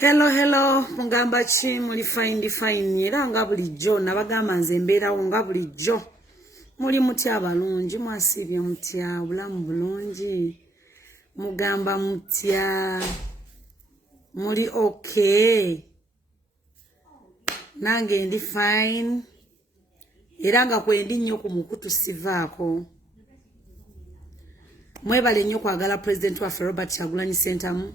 Hello, mugamba chi muli fine era nga bulijjo nabagamba nze mbeerawo nga bulijjo muli mutya abalungi mwasibye mutya bulamu bulungi mugamba mutya muli okay nange ndi fine era nga kwendi nnyo ku mukutu sivaako mwebale nnyo kwagala president waffe Robert Kyagulanyi Ssentamu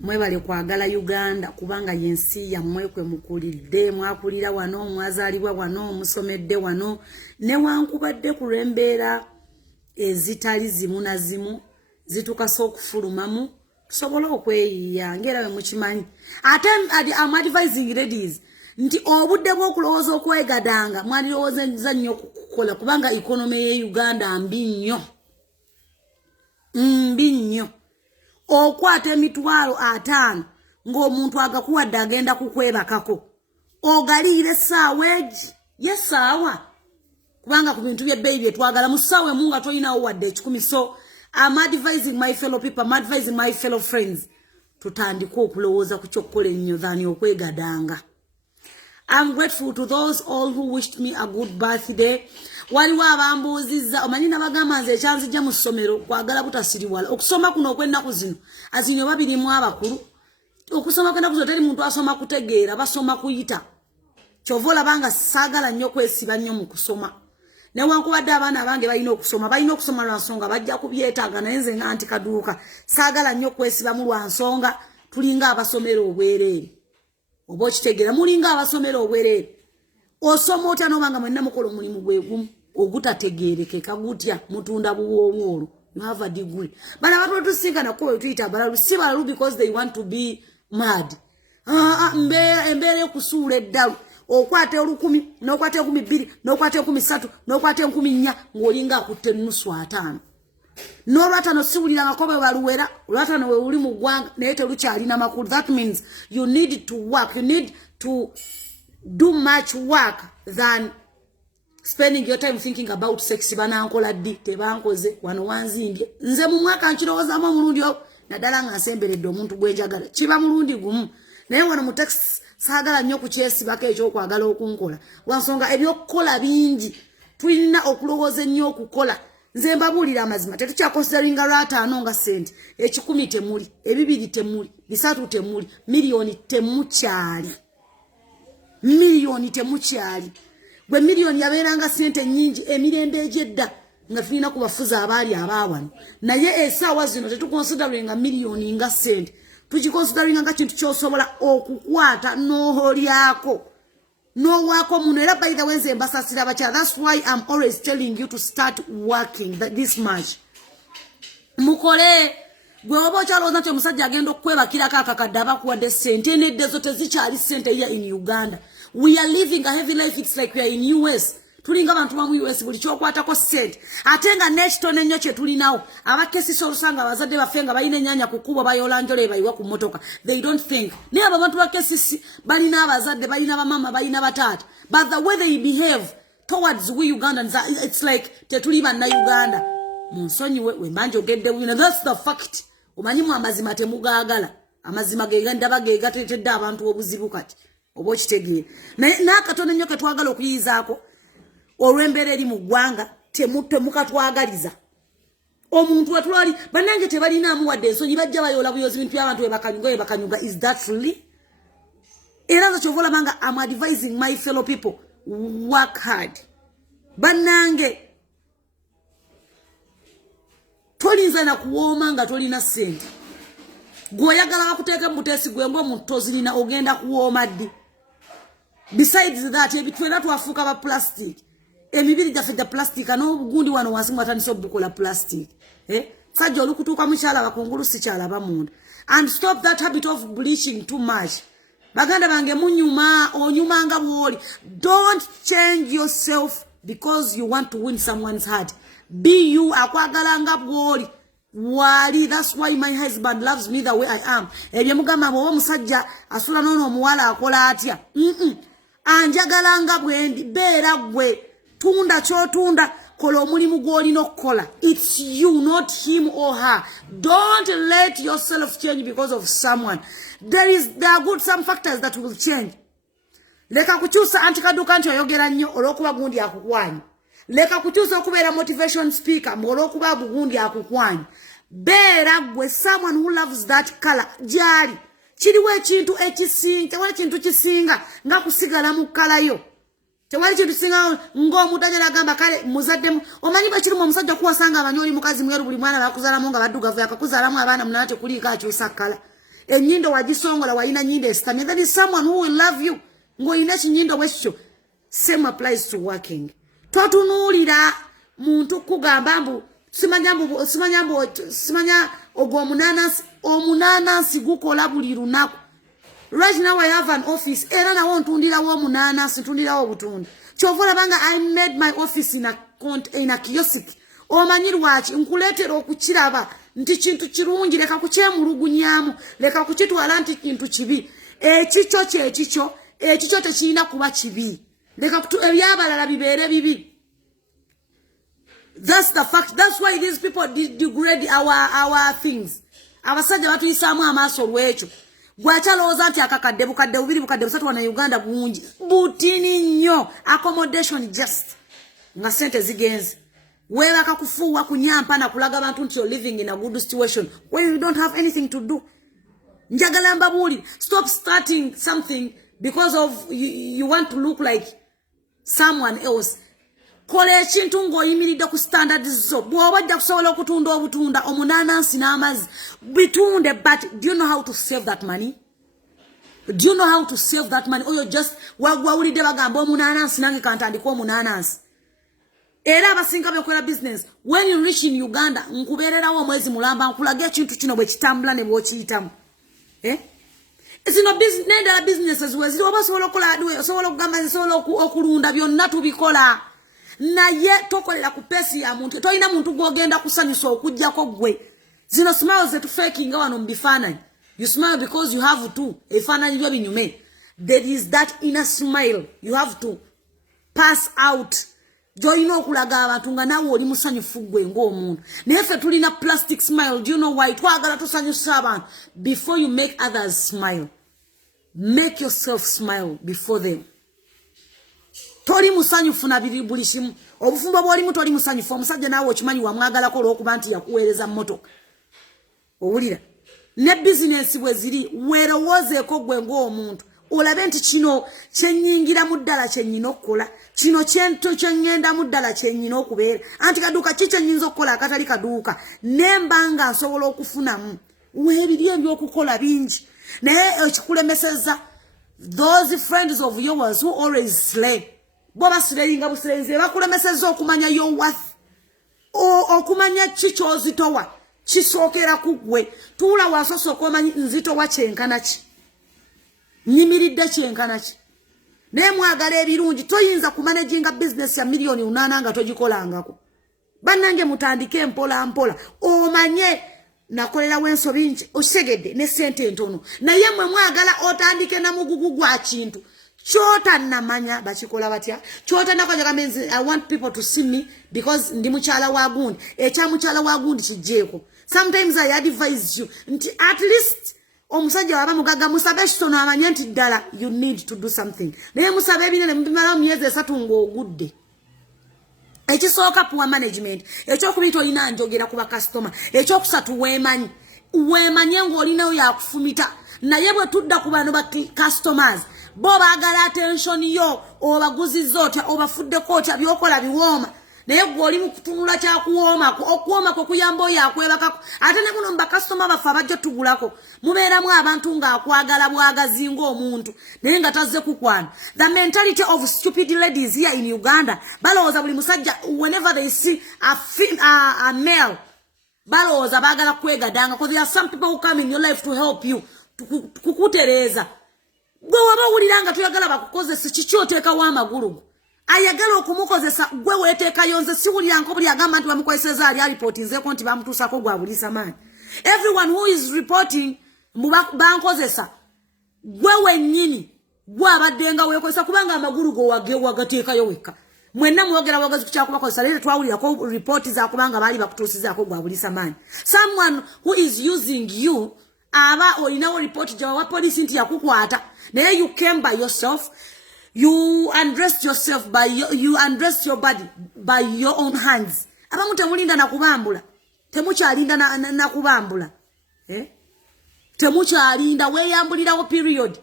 mwebale kwagala Uganda kubanga yensi yammwe kwe mukulidde mwakulira wano mwazaalibwa wano musomedde wano newankubadde ku lw'embeera ezitali zimu na zimu zitukasa okufulumamu tusobola okweyiya ng'era bwe mukimanyi ate am advising ladies nti obudde bw'okulowooza okwegadanga mwalirowooza nnyo kukola kubanga economy ye Uganda mbi nnyo okwata emitwalo 5 ng'omuntu agakuwadde agenda kukwebakako ogaliire essaawa egi yessaawa kubanga ku bintu by'ebbeeyi bye twagala mu ssaawa emu nga tolinawo wadde 10. So I'm advising my fellow people, I'm advising my fellow friends tutandike okulowooza ku kyokkola ennyo than okwegadanga. I'm grateful to those all who wished me a good birthday. Waliwo abambuuzizza omanyi nabagamba nze ekyanzijja mu ssomero kwagala butasiriwala okusoma kuno okw'ennaku zino azino babirimu abakulu okusoma kw'ennaku zino teri muntu asoma kutegeera basoma kuyita kyova olabanga saagala nnyo kwesiba nnyo mu kusoma newankubadde abaana abange balina okusoma lwa nsonga bajja kubyetaaga naye nze nga nti kaduuka saagala nnyo kwesibamu lwa nsonga tulinga abasomera obwereere oba okitegeera mulinga abasomera obwereere osoma otya nobanga mwenna mukola omulimu gwegumu ogutategeerekeka gutya mutunda buwoowolo you have a degree bana abantu tusinkana kuba tuyita balalu si balalu because they want to be mad embeera ekusuula eddalu okwata 10 n'okwata 12 n'okwata 13 n'okwata 14 ng'olinga akutte ennusu 5 n'olwatano siwulira makobe baluwera olwatano we uli mu ggwanga naye terukyalina makulu. That means you need to work, you need to do much work than spending your time thinking about sex. Banankola ddi tebankoze wano wanzimbye nze mu mwaka nkirowoozamu omulundi naddala nga nsemberedde omuntu gwenjagala kiba mulundi gumu naye wano mu text saagala nnyo kukyesibako ekyokwagala okunkola wansonga ebyokukola bingi tulina okulowooza ennyo okukola. Nze mbabuulira amazima tetukyakonsideringa lw'ataano nga sente 10 temuli 2 temuli 3 temuli miliyoni temukyali gwe miliyoni yabeeranga sente nnyingi emirembe egyedda nga tulina kubafuza abaali abaawano naye essaawa zino tetukonsideringa miliyoni nga sente tukikonsideringa nga kintu kyosobola okukwata n'olyako n'owaako muno era by the way nze mbasasira bakyala. That's why I'm always telling you to start working this much mukole gwe oba okyalowooza nti omusajja agenda okukwebakirako akakadde abakuwadde sente neddezo tezikyali sente ya in Uganda. We are living a heavy life. It's like we are in US. Tulinga abantu mu US buli kyokwatako sente ate nga n'ekitone ennyo kye tulinawo abakesisa olusanga abazadde baffe nga balina ennyanya ku kkubo bayolanjole bayiwa ku mmotoka. They don't think naye abo abantu bakesisi balina abazadde balina bamama balina bataata but the way they behave towards we Ugandans it's like tetuli banna Uganda. Munsonyiwe wemba njogedde bwino. That's the fact. Omanyimu amazima temugaagala amazima gegandaba gegatetedde abantu obuzibu kati oba okitegeera n'akatone nnyo ketwagala okuyizaako olw'embeera eri mu ggwanga temukatwagaliza omuntu wetwali bannange tebalinaamu wadde ensonyi bajja bayola buyozi bintu by'abantu ebakanyuga. Is that really? Era nze kyova olabanga I'm advising my fellow people work hard. Bannange tolinza na kuwooma nga tolina ssente gweoyagala bakuteeka mu buteesi gwe ng'omuntu tozirina ogenda kuwooma ddi. Besides that ebintu era twafuuka ba plastic emibiri gyaffe gya plastic n'obugundi wano wansi mwatandise obukola plastic sajja olukutuuka mukyala bakungulu sikyalaba munda. And stop that habit of bleaching too much. Baganda bange onyumanga bwoli. Don't change yourself because you want to win someone's heart. Be you akwagalanga bwoli wali. That's why my husband loves me the way I am. Ebyo mugamba bwo musajja asula nono omuwala akola atya anjagalanga bwendi beera gwe tunda kyotunda kola omulimu gw'olina okukola. It's you, not him or her. Don't let yourself change because of someone. There are good some factors that will change. Leka kuchusa antikaduka nti oyogera nnyo olw'okuba gundi akukwanya. Leka kuchusa okubeera motivation speaker olw'okuba gundi akukwanya. Beera gwe someone who loves that color. Jali. Kiriwo ekintu ekisinga, tewali kintu kisinga nga kusigala mu kala yo. Tewali kintu kisinga ng'omuntu ajala agamba kale muzadde omanyi bakiri mu omusajja kuwasanga abanyoli mukazi mweru buli mwana bakuzaalamu nga baddugavu yakakuzalamu abaana munate kuliika akyusa kala. Ennyindo wagisongola walina nnyindo esitamye. That is someone who will love you. Ng'olina ekinyindo bwekityo. Same applies to working. Totunuulira muntu kugamba mbu simanya ogwo omunanasi gukola buli lunaku. Right now I have an office. Era nawo ntundirawo omunanasi, ntundirawo obutunda. Kyova olabanga I made my office in a kiosk. Omanyi lwaki nkuleetera okukiraba nti kintu kirungi, leka kukyemulugunyaamu, leka kukitwala nti kintu kibi. Ekikyo kyekikyo, ekikyo tekirina kuba kibi. Leka ebyabalala bibeere bibi. That's the fact. That's why these people degrade our things. Abasajja batuyisaamu amaaso olw'ekyo. Gwachalooza nti akakadde bukadde bubiri bukadde busatu wana Uganda bungi. Butini nnyo. Accommodation just. Nga sente zigenze. Wewe akakufuwa kunyampa na kulaga abantu nti you're living in a good situation where you don't have anything to do. Njagala mbabuli. Stop starting something because of you want to look like someone else. Kola ekintu ng'oyimiridde ku standards zo. Bw'oba ojja kusobola okutunda obutunda omunanansi n'amazzi bitunde, but do you know how to save that money? Do you know how to save that money? Or you just wawulidde bagamba omunanansi nange kantandika omunanansi. Era abasinga bekola business. When you reach in Uganda, nkubeererawo omwezi mulamba nkulaga ekintu kino bwe kitambula ne bw'okiyitamu. It's no business, nedala businesses weziri oba osobola okukola adwe, osobola okugamba nsobola okulunda byonna tubikola. Naye tokolera ku pesi ya muntu. Toyina muntu gwogenda kusanyusa okujjako gwe. Zino smiles zetu faking wano mu bifaananyi. You smile because you have to. Ebifaananyi byo binyume. There is that inner smile. You have to pass out. Joyina okulaga abantu nga nawe oli musanyufu gwe ng'omuntu. Naye ffe tulina plastic smile. Do you know why? Twagala tusanyusa abantu. Before you make others smile, make yourself smile before them. Tori musanyufu na buli kimu. Obufumbo bw'olimu tori musanyufu. Omusajja naawe okimanyi wamwagalako olw'okuba nti yakuweereza mmotoka. Owulira? Ne bizinesi bwe ziri weerowoozeeko gwe ng'omuntu. Olabe nti kino kyennyingira mu ddala kyennyina okukola. Kino kyennyenda mu ddala kyennyina okubeera. Anti kaduuka ki kyennyinza okukola akatali kaduuka. Nemba nga nsobola okufunamu. Weebiri ebyokukola bingi. Naye ekikulemeseza those friends of yours who always slay. Boba sirenga buserenze bakulemeseza okumanya your worth. Okumanya kikyozitowa. Kisookera kugwe. Tuula wasoso okomanyi nzitowa kyenkana ki. Nyimiridde kyenkana ki. Naye mwagala ebirungi toyinza kumanaginga business ya milioni 8 nga togikolangako. Bannange mutandike mpola mpola. Omanye nakolera wensobi nti osegedde ne sente entono. Naye mwe mwagala otandike na mugugu gwa kintu. Chota namanya bakikola batya. Chota nakoja kamenzi I want people to see me because ndi muchala wa gundi. Echa muchala wa gundi kijeko. Sometimes I advise you nti at least omusajja waba mugaga musabe kitono amanye nti ddala you need to do something. Naye musabe binene mbimala myezi 3 ng'ogudde. Ekisooka poor management. Ekyokubiri olina njogera ku customer. Ekyokusatu weemanyi. Weemanye ng'olinayo yakufumita. Naye bwe tudda ku bano ba customers. Bo baagala attention yo obaguzizza otya obafuddeko otya byokola biwooma. Naye gwe oli mu kutunula kyakuwooma okuwooma kwe kuyamba oyo akwebakako. Ate ne muno mba customer baffe abajja tugulako mubeeramu abantu ng'akwagala bwagazi ng'omuntu naye nga tazze kukwana. The mentality of stupid ladies here in Uganda balowooza buli musajja whenever they see a male balowooza baagala kwegadanga because there are some people who come in your life to help you kukutereeza. Gwe waba wuliranga tuyagala bakukozesa kiki oteekawo amagulu ayagala okumukozesa gwe weeteeka yonze siwuliranga buli agamba nti bamukozeseza ali alipotinzeeko nti bamutuusako gwa bulisa maanyi. Everyone who is reporting bankozesa gwe wennyini gwe abaddenga weekozesa kubanga amagulu go wagateekayo wekka. mwenna mwogera wagazi kuchakuba kwa salete twawulira ko report za kubanga bali bakutusizaako gwabulisa mani. Someone who is using you aba olinawo report jawa police nti yakukwata naye you came by yourself, you undressed yourself by you undressed your body by your own hands. Abamu temulinda na kubambula, temuchalinda na kubambula, temuchalinda weyambulirawo period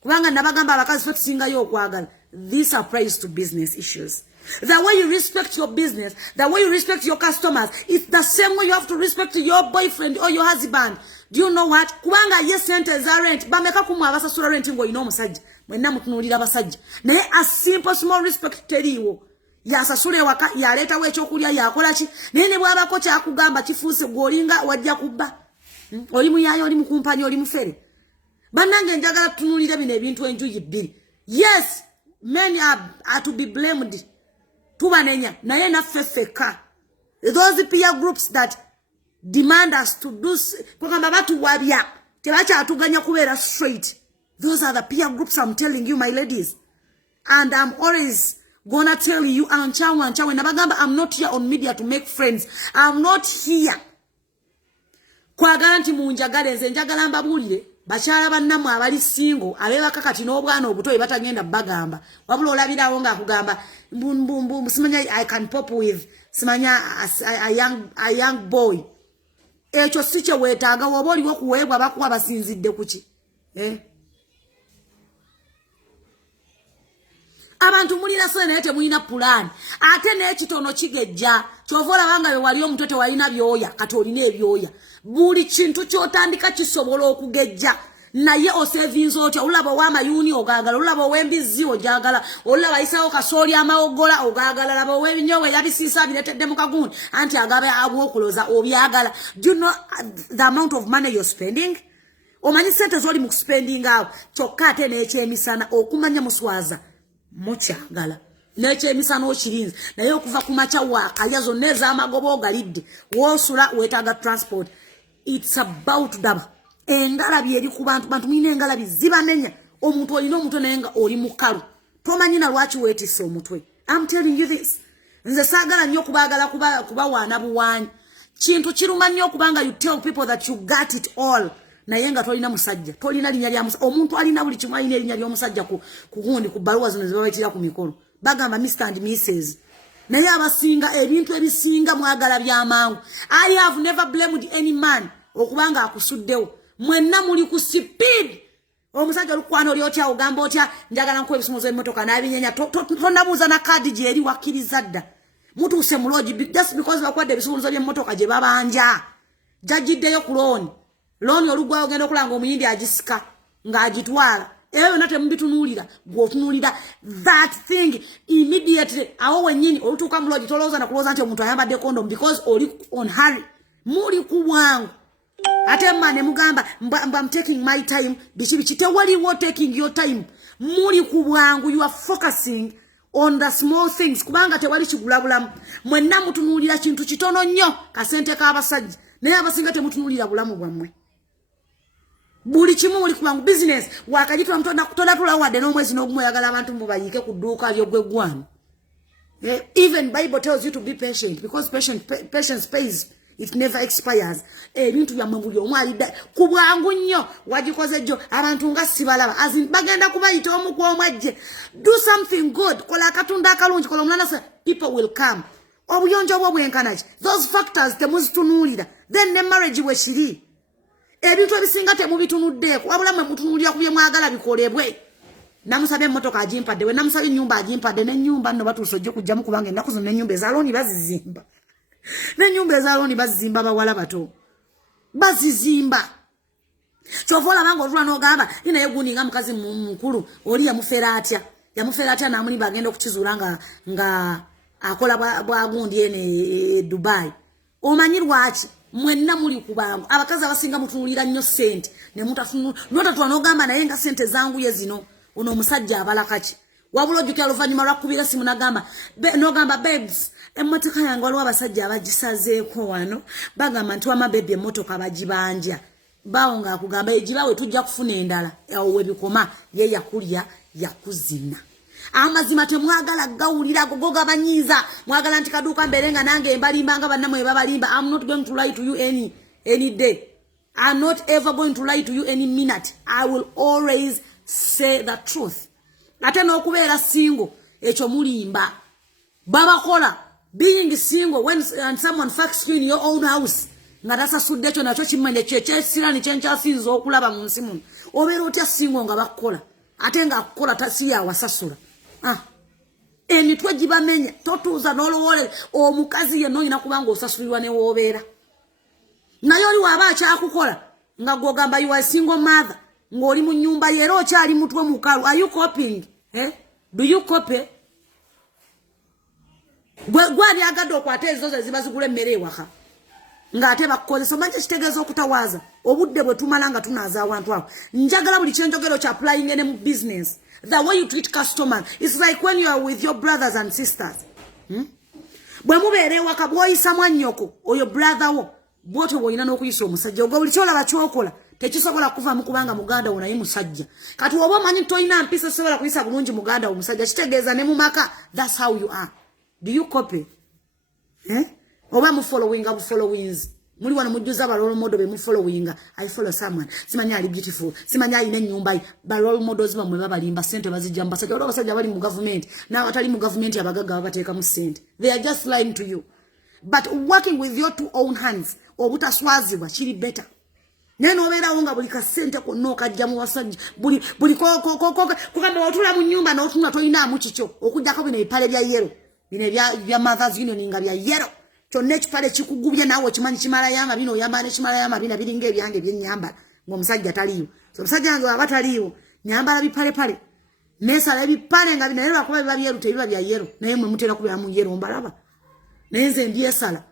kubanga nabagamba abakazi fe tusingayo okwagala. These are praise to business issues. The way you respect your business, the way you respect your customers, it's the same way you have to respect your boyfriend or your husband. Do you know what? Kubanga yes sentence are rent. Bameka kumwa abasasula rent ngo ino musajja. Mwenna mutunulira basajja. Naye a simple small respect teriwo. Yasasule waka yaleta we ekyokulya yakola ki. Naye ne bwabako kyakugamba kifuuse gwolinga wajja kubba. Oli muyayo oli mukumpanya oli mufere. Banange njagala tunulira bino ebintu enjuyi bbiri. Yes, men are to be blamed. Tubanenya naye naffe feka. Those peer groups that demand us to do kwagamba batu wabya tebacha atuganya kubeera straight. Those are the peer groups I'm telling you, my ladies. And I'm always gonna tell you, anchawe nabagamba, I'm not here on media to make friends. I'm not here kwagala nti munjagale nze njagala mbabulire bakyala bannamu abali single abebaka kati n'obwana obuto batagenda bagamba wabula olabirawo nga akugamba simanya I can pop with simanya a young boy. Ekyo siche wetaaga woba oliwo kuweebwa bakuwa basinzidde kuki abantu mulina sene naye temulina plan ate n'ekitono kigejja kyovola banga be wali omutoto walina byoya kati olina ebyoya buli kintu kyotandika kisobola okugejja naye osevinze otya olaba w'amayuni ogagala olaba w'embizi ojagala olaba isawo kasooli amawogola ogagala laba w'ebinyowe yabisiisa biretedde mu kagundi anti agaba abwokuloza obyagala. Do you know the amount of money you're spending? Omanyi sente zoli mu spending awo kyokka ate n'ekyemisana okumanya muswaza mukyagala n'ekyemisana okirinze naye okuva ku makya waakalya zonna ez'amagoba ogalidde woosula weetaaga transport. It's about daba engalabi eri ku bantu mulina engalabi zibamenya omuntu olina omutwe naye nga oli mukalu tomanyina lwaki weetisse omutwe. I'm telling you this. Nze saagala nnyo kubaagala kubawaana buwaanyi kintu kiruma nnyo okubanga you tell people that you got it all naye nga tolina musajja tolina linnya lya musajja. Omuntu alina buli kimu alina erinnya ly'omusajja ku gundi ku baluwa zino zebabayitira ku mikolo bagamba Mr. and Mrs. naye abasinga ebintu ebisinga mwagala byamangu. I have never blamed any man okubanga akusuddewo. Mwenna muli ku speed. Omusajja olukwana oli otya ogamba otya njagala nkuwa ebisumuzo emmotoka n'abinyenya tondabuuza na kaadi gye eri wakkiriza dda mutuuse mu lodge just because bakwadde ebisumuzo by'emmotoka gye babanja jagiddeyo ku looni olugwayo ogenda okulanga omuyindi agisika ng'agitwala eyo yonna temubitunuulira gw'otunuulira that thing immediately awo wennyini olutuuka mu lodge tolowooza na kulowooza nti omuntu ayambadde condom because oli on hurry muli ku bwangu. Ate mane mugamba I'm taking my time biki tewaliwo taking your time muli ku bwangu. You are focusing on the small things kubanga tewali kigulabulamu. Mwenna mutunuulira kintu kitono nnyo kasente k'abasajja naye abasinga temutunuulira bulamu bwammwe. Buli kimu muli ku bwangu. Business wakajitwa tondatula wadde n'omwezi n'ogumu oyagala abantu mubayiike ku dduuka ly'ogweggwano. Even Bible tells you to be patient because patience pays. It never expires. Ebintu bya mwebuli omwalidde ku bwangu nnyo wagikoze jjo abantu nga sibalaba azin bagenda kubayita omu kw'omwajje. Do something good. Kola akatunda akalungi kola omulala sa people will come. Obuyonjo bwo bwenkanaki those factors temuzitunuulira then ne marriage bwe kiri ebintu ebisinga temubitunuddeeko wabula mwe mutunuulira ku bye mwagala bikolebwe. Namusabye emmotoka agimpadde we namusabye ennyumba agimpadde n'ennyumba nno batuuse ojja kujjamu kubanga ennaku zonna ennyumba ezalooni bazizimba. N'ennyumba ezalooni bazizimba bawala bato bazizimba. Kyova olaba ng'otula n'ogamba naye gundi nga mukazi mukulu oli yamufera atya n'amulimba agenda okukizuula nga akola bwa gundi ene Dubai. Omanyi lwaki mwenna muli ku bangu abakazi abasinga mutunuulira nnyo ssente ne mutatula n'ogamba naye nga ssente zanguye zino ono omusajja abalakaki wabula ojjukira oluvannyuma lwakubira simu n'ogamba babes emmotoka yange waliwo abasajja abagisazeeko wano bagamba nti wama bebi emmotoka bagibanja bawo ng'akugamba egibawe tujja kufuna endala awo webikoma ye yakulya yakuzina. amazima temwagala gawulira gogoga banyiza mwagala nti kaduka mberenga nange embalimbanga bannamwe babalimba. I'm not going to lie to you any day. I'm not ever going to lie to you any minute. I will always say the truth. Ate n'okubeera single ekyo mulimba babakola. Being single when someone fucks you in your own house nga tasasudde ekyo nakyo kimanye kyesirani kyenkyasinza okulaba mu nsi muno obeera otya single nga bakola ate nga akola tasiya wasasula. Emitwe gibamenya totuuza n'olowole omukazi yenna olina kubanga osasulirwa ne woobeera naye oli waaba akyakukola nga gwogamba you are single mother ng'oli mu nnyumba yeera okyali mutwe mukalu. Are you coping? Do you copy? Gwa byagadde okwata ezo ze ziba zigula emmere ewaka ng'ate bakukozesa omanyi kitegeeza okutawaaza obudde bwe tumala nga tunaaza awantu awo. Njagala buli kyenjogero kya applying ne mu business. The way you treat customers is like when you are with your brothers and sisters. Bwe mubeera ewaka bw'oyisa mwannyoko oyo brother wo bw'otyo bw'olina n'okuyisa omusajja ogwo buli kyolaba kyokola tekisobola kuvaamu kubanga muganda wo naye musajja. Kati oba omanyi toyina mpisa sobola kuyisa bulungi muganda wo musajja kitegeeza ne mu maka. That's how you are. Do you copy? Oba mu followings. Muli wano mujjuza ba role model be mu following. I follow someone. Simanya ali beautiful. Simanya alina nyumba ba role models bamwe babalimba sente bazijja mbasajja. Oba basajja bali mu government. Na batali mu government abagaga bateeka mu sente. They are just lying to you. But working with your two own hands obutaswazibwa kiri better. Neno obeerawo nga buli kasente konna okajja mu basajja buli kugamba otula mu nyumba n'otunula toyinaamu kikyo okujjako bino ebipale bya yero bino bya Mothers Union nga bya yero kyonna ekipale kikugubye naawe okimanyi kimala yama bino oyamba ne kimala yama bino biringa ebyange byennyambala ng'omusajja taliiwo. So omusajja wange waba taliiwo nyambala bipale neesala ebipale nga binaye lwakuba biba byeru tebiba bya yero naye mwe mutera kubeera mu yero mbalaba naye nze mbyesala.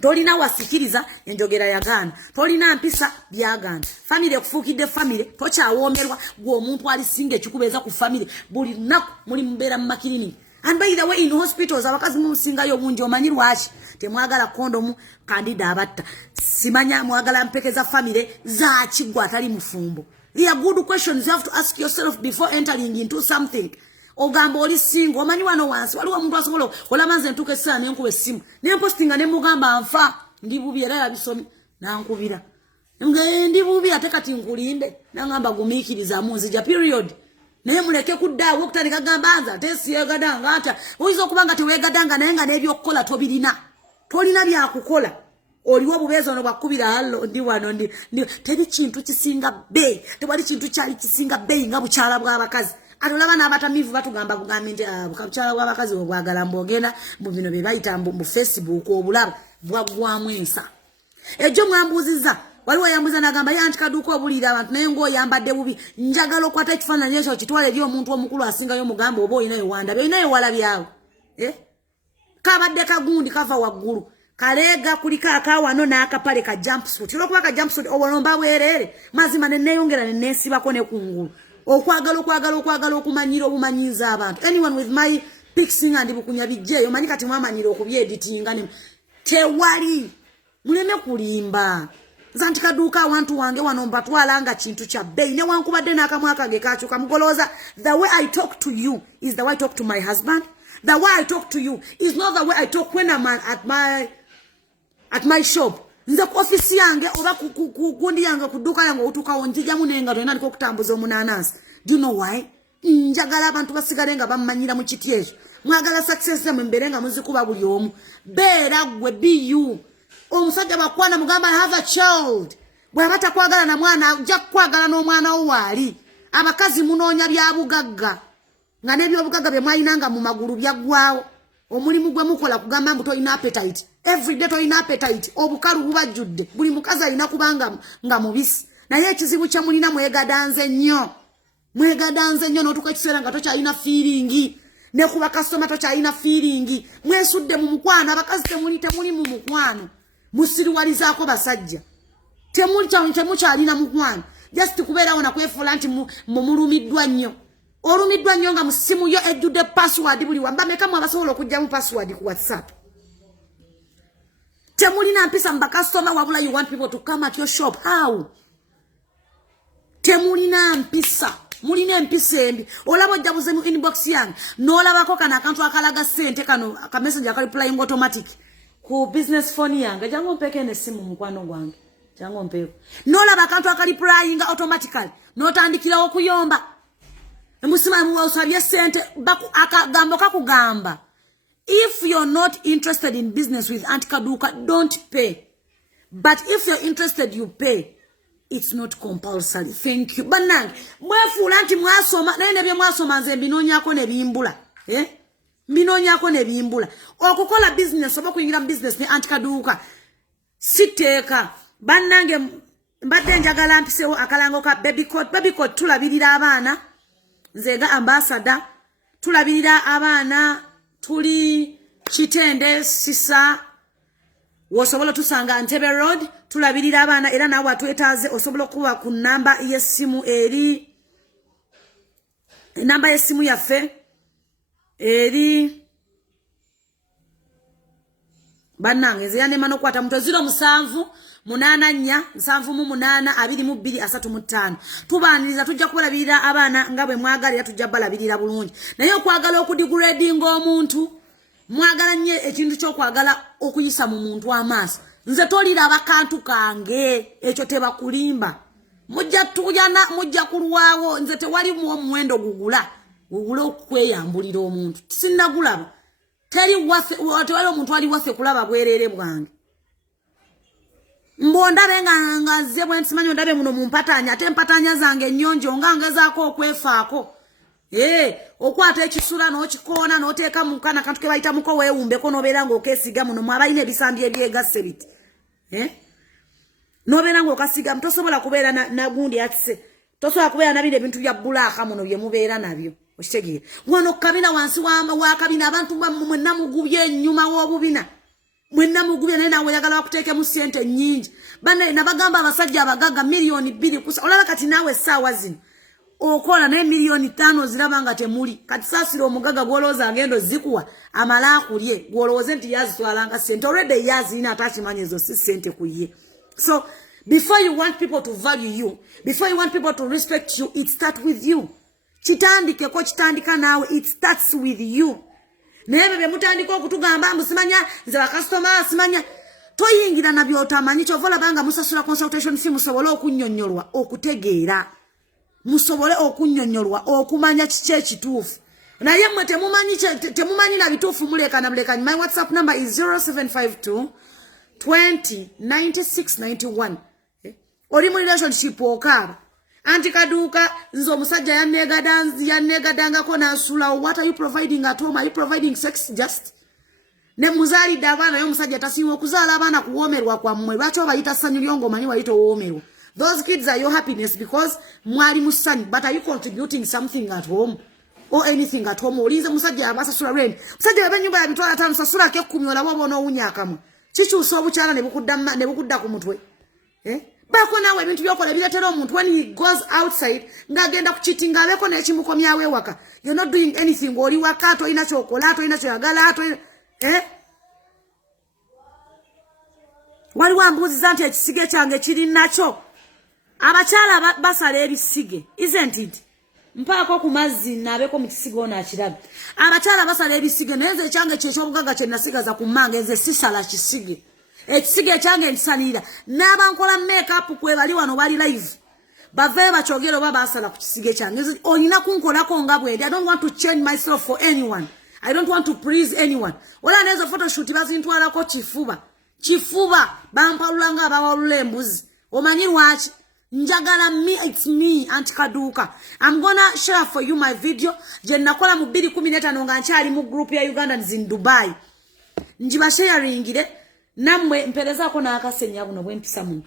Tolina wasikiriza enjogera yagaana. Tolina mpisa byagaana. Family okufuukidde family tokyawoomerwa gwe omuntu alisinga ekikubeeza ku family buli nnaku muli mbeera mu makirini. And by the way in hospitals abakazi musingayo bungi omanyi lwaki temwagala kondomu kandida abatta. Simanya mwagala mpekeza family zaaki gwe atali mufumbo. They are good questions you have to ask yourself before entering into something. Ogamba oli singo omanyi wano wansi waliwo omuntu asobola olamanze ntuke saa nenkuba essimu nempostinga ne mugamba nfa ndi bubi era yabisomi nankubira ndi bubi ate kati nkulimbe nangamba gumiikiriza munzija period naye muleke kuddaawo okutandika gamba nza ate siyegadanga ata oyinza okubanga teweegadanga naye nga n'ebyokukola tolina byakukola oliwo obubeezi ono bwakubira allo ndi wano ndi teri kintu kisinga bbeeyi tewali kintu kyali kisinga bbeeyi nga bukyala bw'abakazi. Atulaba n'abatamivu batugamba kugambe nti bukyala bw'abakazi obwagala mbogenda mu bino bye bayita mu Facebook obulaba bwaggwamu ensa. Ejjo mwambuuziza waliwo yambuuza n'agamba ye anti kaduuka obuliira abantu naye ng'oyambadde bubi njagala okwata ekifaananyi ekyo kitwale eri omuntu omukulu asingayo mugamba oba olinayo wandabye olinayo walabyawo kabadde kagundi kava waggulu kaleega kuliko akawano n'akapale ka jumpsuit olwokuba ka jumpsuit obolomba bwereere mazima ne neeyongera ne neesibako ne kungulu okwagala okumanyira obumanyiza abantu. Anyone with my pixing and bukunya bijjeyo manyi kati mwamanyira okubyeditinga ne tewali muleme kulimba zanti kaduuka abantu wange wano mbatwalanga kintu kya bbeeyi ne wankubadde n'akamwaka ge kakyuka mugolooza. The way I talk to you is the way I talk to my husband. The way I talk to you is not the way I talk when I'm at my shop. Nze ku office yange oba kugundi yange kuduka yange otukawo njijamu nenga tena ndiko kutambuza omunanasi. Do you know why? Njagala abantu basigale nga bamanyira mu kiti ekyo. Mwagala success ya mberenga muzikuba buli omu. Beera gwe be you. Omusajja bakwana mugamba have a child. Bwe abata kwagala na mwana ajja kwagala n'omwana wo wali. Abakazi munoonya bya bugagga. Nga nebyo bugagga bye mwayinanga mu magulu byaggwawo. Omulimu gwe mukola kugamba mbu toyina appetite. Every day toyina appetite. Obukalu bubajjudde. Buli mukazi alina kubanga nga mubisi. Naye ekizibu kya mulina mwegadanze nnyo. Mwegadanze nnyo n'otuuka ekiseera nga tokyalina feeling. Ne kuba customer tokyalina feeling. Mwesudde mu mukwano abakazi temuli mu mukwano. Musiriwalizaako basajja. Temukyalina mukwano. Just kubeerawo na kwefuula nti mulumiddwa nnyo. Olumiddwa nnyo nga mu ssimu yo ejjudde password buli wamba mekamu abasobola okugyamu password ku WhatsApp. Temulina mpisa mbakasoma wabula you want people to come at your shop. How? Temulina mpisa. mulina empisa embi olaba ojjabuze mu inbox yange n'olabako kana akantu akalaga sente kano aka message akali replying automatic ku business phone yange jangu mpeke n'essimu mukwano gwange jangu mpeko n'olaba akantu akali replying automatically n'otandikira okuyomba emusima mu osabye sente akagambo kakugamba. If you're not interested in business with Auntie Kaduka, don't pay. But if you're interested, you pay. It's not compulsory. Thank you. Banang, mwefu lanti mwasoma, nene bie mwasoma nze mbinonya ako ne bimbula. Mbinonya ako ne bimbula. Okukola business, oba kuingira business ni Auntie Kaduka. Siteka. Banange, mbadde njagala mpisewo akalango ka baby coat. Baby coat tulabirira abaana. Nzega ambassador. Tulabirira abaana. Tuli Kitende Sisa wosobola tusanga Ntebe Road tulabirira abana era nawe atwetaze osobola kuba ku namba yesimu eri namba yesimu yaffe eri banange ziyane mano kwata mto 07 8 7 22 tubaniriza tujja kubalabirira abana ngabwe mwagalira tujja balabirira bulungi naye okwagala okudigrading omuntu mwagala nnyo ekintu ky'okwagala okuyisa mu muntu amaaso nze tolira abakantu kange ekyo tebakulimba mujja kulwawo nze tewali muwendo gugula okweyambulira omuntu sinnagulaba tewali omuntu ali waffe kulaba bwerere bwange mbondabe nga nze bwe nsimanyi ondabe muno mu mpatanya ate empatanya zange ennyonjo nga ngezaako okwefaako okwata ekisula n'okikoona n'oteeka mu kana kantu ke bayita muko weewumbeko n'obeera ng'okeesiga muno mwabalina ebisambi ebyegasse biti n'obeera ng'okasigamu tosobola kubeera nagundi atise tosobola kubeera nabino ebintu bya bulaaka muno bye mubeera nabyo okitegeera wano kabina wansi wa kabina abantu mwenna mugubye ennyuma w'obubina mwenna mugubye naye nawe oyagala bakuteekemu ssente nnyingi bane nabagamba abasajja abagaga miliyoni 2 kusa olaba kati naawe essaawa zino okola naye miliyoni 5 ziraba nga temuli kati saasira omugaga gwolowooza agendo zikuwa amala akulye gwolowooze nti yazitwalanga ssente already yazirina ate akimanyi ezo si ssente ku ye. So before you want people to value you, before you want people to respect you, it starts with you. Kitandika nawe, it starts with you. Naye bebe mutandika okutugamba musimanya nze bakasitoma simanya toyingira na byotamanyi kyovola banga musasula consultation fee musobole okunnyonnyolwa okutegeera musobole okunnyonnyolwa okumanya kiki ekituufu naye mmwe temumanyi na bituufu mulekana my WhatsApp number is 0752 20 96 91 oli mu relationship okaaba Auntie Kaduka nzo musajja yanegadangako nasula. What are you providing at home? Are you providing sex just? Ne muzali davana yo musajja tasinwa okuzaala abana kuwomerwa kwa mmwe lwaki obayita ssanyu lyongo manyi wayita owomerwa. Those kids are your happiness because mwali musanyu, but are you contributing something at home or anything at home? Olinze musajja abasasula rent musajja baba nyumba ya bitwala 5 sasula ke 10 olabo bona owunyakamwe kikyusa obukyala ne bukudda ku mutwe bako nawe ebintu byokola biretera omuntu when he goes outside ngagenda kuchitinga abeko n'ekimukomyawe waka. You're not doing anything. Oli waka to ina chokola to ina choyagala to wali wambuzi zante ekisige kyange kiri nacho abakyala basala ebisige, isn't it? Mpako ku mazzi nabeko mu kisigo na kiraga abakyala basala ebisige nenze kyange ky'obugaga kye nasigaza ku mmange nze sisala kisige ekisige kyange nsanira n'abankola makeup kwe bali wano bali live bave bachogero baba asala ku kisige kyange olina kunkolako nga bwe. I don't want to change myself for anyone. I don't want to please anyone. Wala nezo photoshoot bazintwalako chifuba bampalulanga abawalula embuzi omanyi lwaki njagala it's me Auntie Kaduka. I'm gonna share for you my video je nakola mu 2015 nga nkyali mu group ya Ugandans in Dubai njiba sharingire namwe mperezako na akasenya buno bwe mpisa muno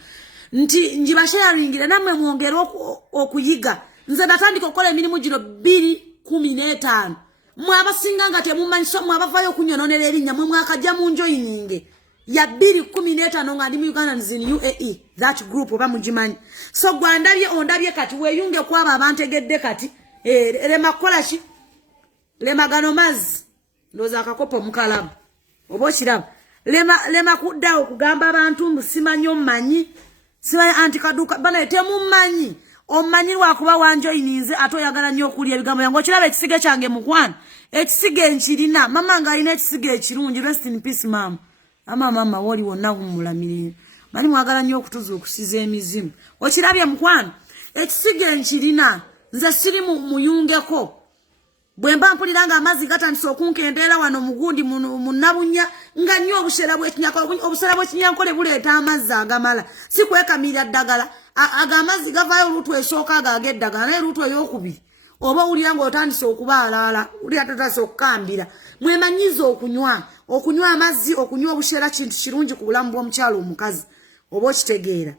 nti njiba sharingire namwe mwongera okuyiga nze natandika okola emirimu gino 2015 mwabasinga nga temumanyi so mwabavayo kunyononera erinnya mwe mwakajja mu njoyininge ya 2015 nga ndi mu Ugandans in UAE that group oba mujimanyi so gwandabye ondabye kati weyunge kwaba abantegedde kati lemakola ki lemagano mazzi ndoza akakopo mukalamu obo kiraba lema kuddawo kugamba abantu musimanyi omanyi simanyi Auntie Kaduka bana temumanyi omanyirwa kuba wanjoyininze ate oyagala nnyo okulya ebigambo yange okiraba ekisige kyange mukwana ekisige nkirina mama nga alina ekisige ekirungi rest in peace mama mama woli wonna kumulamirira mani mwagala nnyo okutuzuukusiza emizimu okirabye mukwana ekisige nkirina nze siri muyungeko bwe mba mpulira nga amazzi gatandise okunkendeera wano mugundi munabunya nga nnyo obusera bw'ekinyankole buleeta amazzi agamala si kwekamirira ddagala amazzi gavaayo olutu esooka ago ag'eddagala naye olutu ey'okubiri oba owulira ng'otandise okubaalaala wulira tatandise okukambira mwemanyiza okunywa amazzi okunywa obushera kintu kirungi ku bulamu bw'omukyalo omukazi oba okitegeera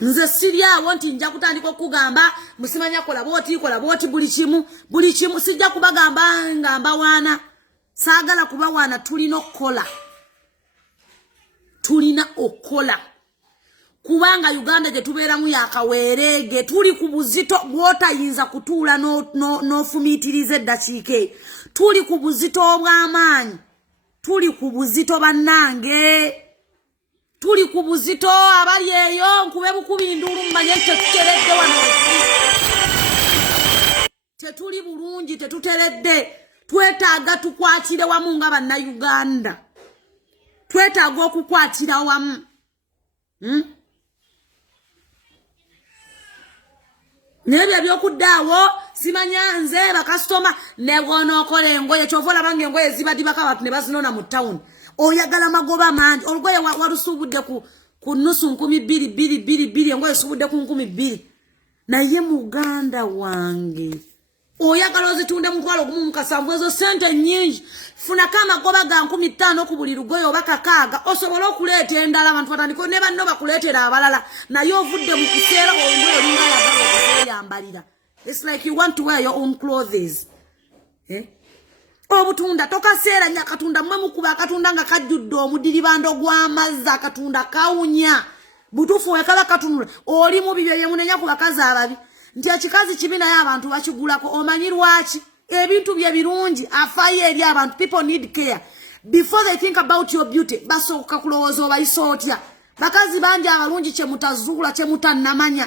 nze siryawo nti nja kutandika okugamba musimanya kola bwoti buli kimu sijja kubagamba ngamba waana saagala kuba waana tulina okukola kubanga Uganda gye tubeeramu yakaweerege tuli ku buzito bwotayinza kutuula n'ofumiitiriza eddakiika tuli ku buzito obw'amaanyi tuli ku buzito bannange tuli ku buzito abali eyo nkube bukubi ndulu mmanye tetuteredde wano tetuli bulungi tetuteredde twetaaga tukwatire wamu nga bannayuganda twetaaga okukwatira wamu nebyo by'okuddaawo simanya nze bakasitoma ne bw'onookola engoye kyova olabanga engoye zibadibaka abantu ne bazinona mu tawuni oyagala magoba mangi olugoye walusubudde ku nusu 2,222 engoye subudde ku 2,000 naye muganda wange oyagala ozitunde mutwalo gumu mukasanvu ezo sente nyingi funako amagoba ga 5,000 ku buli lugoye oba kakaaga osobola okuleeta endala abantu batandika ne banno bakuleetera abalala naye ovudde mu kiseera engoye olinga yagala okuzeyambalira it's like you want to wear your own clothes obutunda tokaseera nya katunda mmwe mukuba akatunda nga kajjudde omudiribando gw'amazzi akatunda kawunya butufu wekala katunula oli mu bibyo byemunenya ku bakazi ababi nti ekikazi kibi naye abantu bakigulako omanyi lwaki ebintu bye birungi afaayo eri abantu people need care before they think about your beauty basooka kulowooza obayisa otya bakazi bangi abalungi kyemutazuula kyemutannamanya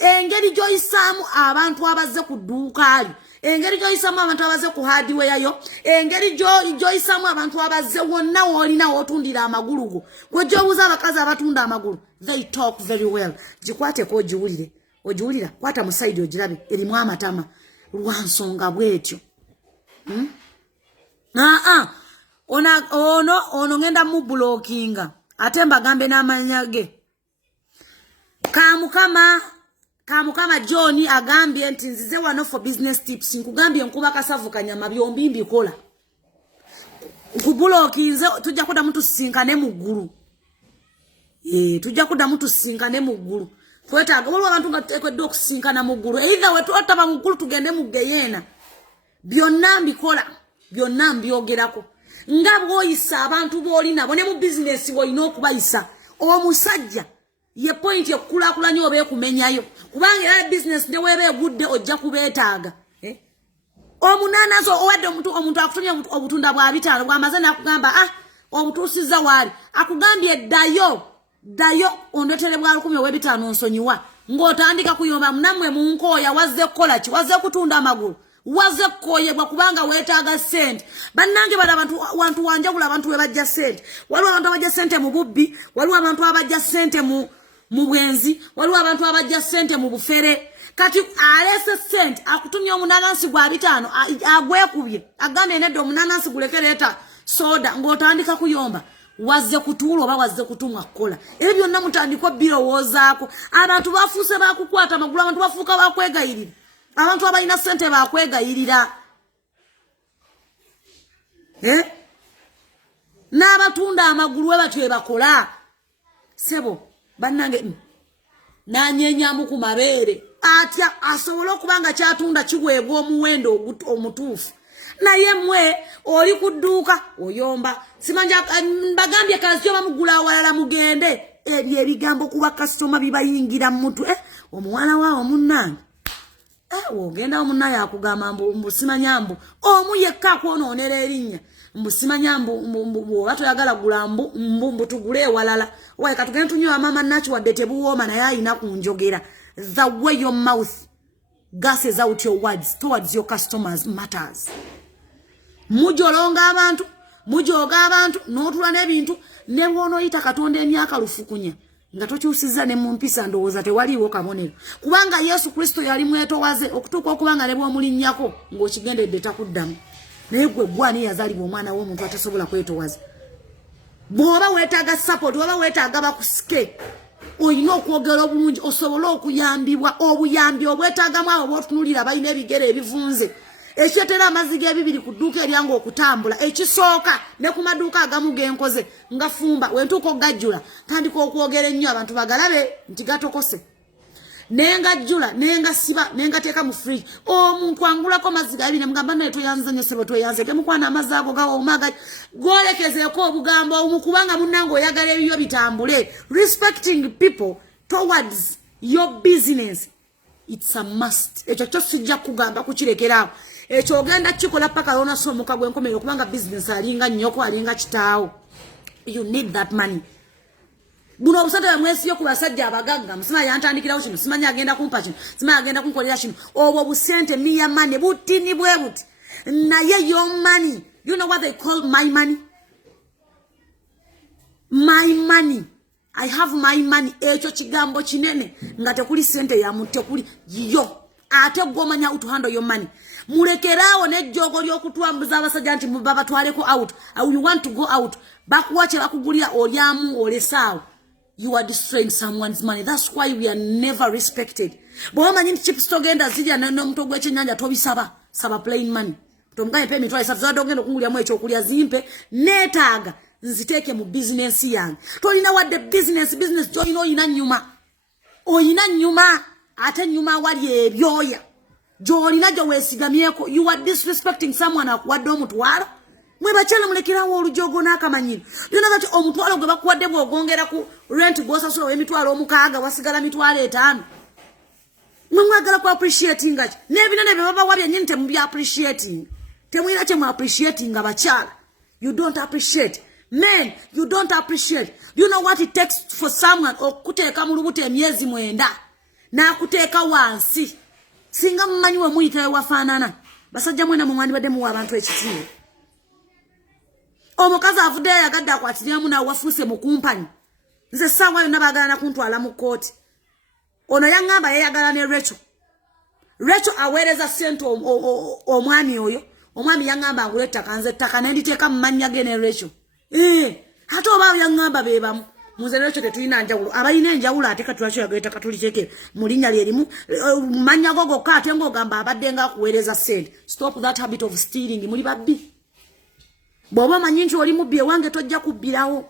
engeri gy'oyisaamu abantu abazze ku dduuka lyo engeri gy'oyisaamu abantu abazze ku hardware yo engeri gy'oyisaamu abantu abazze wonna woolina wootundira amagulu go gwe gy'obuuza abakazi abatunda amagulu they talk very well gikwateko ogiwulira kwata mu side ogirabe erimu amatama lwa nsonga bwetyo ono ngenda mu blockinga ate mbagambe n'amanya ge Kamukama John agambye nti nzize wano for business tips nkugambye nkuba kasavu kanyama byombi mbikola nkubulookinze tujja kuda mtu sinkane mu ggulu tujja kuda mtu sinkane mu ggulu twetaaga waliwo abantu nga tuteekeddwa okusinkana mu ggulu either we twataba mu ggulu tugende mu geyeena byonna mbikola byonna mbyogerako nga bw'oyisa abantu b'olinabo ne mu bizinesi bw'olina okubayisa omusajja ye point yokulaakulanya oba ekumenyayo kubanga era business ne weeba egudde ojja kubeetaaga omunanazo owadde omuntu akutumye obutunda bwa 5 bw'amaze n'akugamba obutuusiza waali akugambye ddayo ondotere bwa 10 oba 5 onsonyiwa ng'otandika kuyomba munammwe munkooya wazze kukola ki wazze kutunda amagulu wazze kukooyebwa kubanga weetaaga sente bannange bali abantu wanjawula abantu we bajja sente waliwo abantu abajja sente mu bubbi waliwo abantu abajja sente mu bwenzi waliwo abantu abajja sente mu bufere kati alese sente akutumya omunanansi gwa 5 agwekubye agambye nedda omunanansi gulekereeta soda ng'otandika kuyomba wazze kutuula oba wazze kutumwa kukola ebyo byonna mutandika birowoozaako abantu bafuuse bakukwata amagulu abantu bafuuka bakwegayirira abantu abalina sente bakwegayirira n'abatunda amagulu we batyo bakola sebo bannange nanyenyamu ku mabeere atya asobola okubanga kyatunda kiweebwa omuwendo omutuufu naye mwe oli ku dduuka oyomba simanja bagambye kasitoma bamugula awalala mugende ebyo ebigambo kuba kasitoma bibayingira mu mutwe omuwala waawo munnange wogenda omunnaye akugamba mbu simanya mbu omu yekka akwonoonera erinnya mbusimanya mbu watu yagala gulambu mbu tugule walala wae katugenda tunywa mama nachi wadde tebuwoma na yayina kunjogera. The way your mouth gasses out your words towards your customers matters. Mujolonga abantu, mujoga abantu, notula nebintu, newono ita katonde emyaka lufukunya. Nga tokyusiza ne mumpisa ndowooza tewaliwo kabonero. Kubanga Yesu Kristo yali mwetowaze okutuuka okubanga ne bw'omulinnyako ng'okigendedde takuddamu. Naye gwe gwani yazalibwa omwana w'omuntu atasobola kwetowaza. Bw'oba weetaaga support, oba weetaaga bakusike, oyina okwogera obulungi osobola okuyambibwa obuyambi obwetaagamu abo b'otunuulira balina ebigere ebivunze. Ekyetera amazzi g'ebibiri ku dduuka eryanga okutambula ekisooka ne ku maduuka agamu genkoze nga fumba wentuuka ogajjula tandika okwogera ennyo abantu bagalabe nti gatokose nengajjula nengasiba nengateeka mu fridge omuntu angulako mazzi gabiri ne mugamba naye toyanze nnyo sebo toyanze temukwana amazzi ago gawoomaga golekezeeko obugambo obumu kubanga munnange oyagala ebibyo bitambule. Respecting people towards your business, it's a must. Ekyo kyo sijja kugamba kukirekeraawo. Ekyo ogenda kikola paka yona somuka gwenkomero kubanga business alinga nnyoko alinga kitaawo. You need that money. Buno obusata mwesi yo kubasajja abagagga musima yantandikirawo kino simanya agenda kumpa kino simanya agenda kunkolera kino obwo busente miya money butini bwe buti naye your money. You know what they call my money? My money. I have my money. Ekyo kigambo kinene nga tekuli sente ya muntu tekuli yo ate gomanya utuhando your money. Mulekeraawo n'ejjogo ly'okutwambuza abasajja nti baba twaleko out. You want to go out. Bakuwache bakugulira olyamu olesaawo. You are destroying someone's money. That's why we are never respected. Bw'omanyi nti chips togenda zirya n'omuto gw'ekyennyanja tobisaba. Saba plain money. Tomugaye pe emitwalo 3 zadogenda okungulyamu ekyokulya zimpe neetaaga nziteeke mu business yange. Tolina wadde business gy'olina oyina nnyuma ate nnyuma wali ebyoya gy'olina gye weesigamyeko. You are disrespecting someone akuwadde omutwalo. Mwe bakyala mulekerawo olujogo n'akamanyiro. Yona kati omutwalo gwe bakuwadde bw'ogongera ku rent gw'osasula w'emitwalo 6 wasigala mitwalo 5. Mwe mwagala ku appreciating ati n'ebinene bye baba wabye nnyini temubi appreciating. Temwina kye mu appreciating abakyala. You don't appreciate. Men, you don't appreciate. You know what it takes for someone okuteeka mu lubuto emyezi 9 n'akuteeka wansi. Singa mmanyi we muyitawe wafaanana. Basajja mwena mu mwandibadde muwa abantu ekitiibwa. Omukazi avudde yagadde akwatiramu nawe wafuuse mu kumpani. Nze ssaawa yonna baagala nakuntwala mu kkooti. Ono yaŋŋamba yeyagala ne Rachel. Rachel aweereza ssente omwami oyo. Omwami yaŋŋamba ngula ettaka nze ettaka ne nditeeka mu mannya ge ne Rachel. Ate oba yaŋŋamba be bamu. Muze Rachel tetulina njawulo. Abalina enjawulo ate katulakyo yagala ettaka tuliteeke mu linnya lye limu. Mannya go gokka ate ng'ogamba abadde nga akuweereza ssente. Stop that habit of stealing. Muli babbi. Bw'oba manyi nti oli mubbi ewange tojja kubbirawo.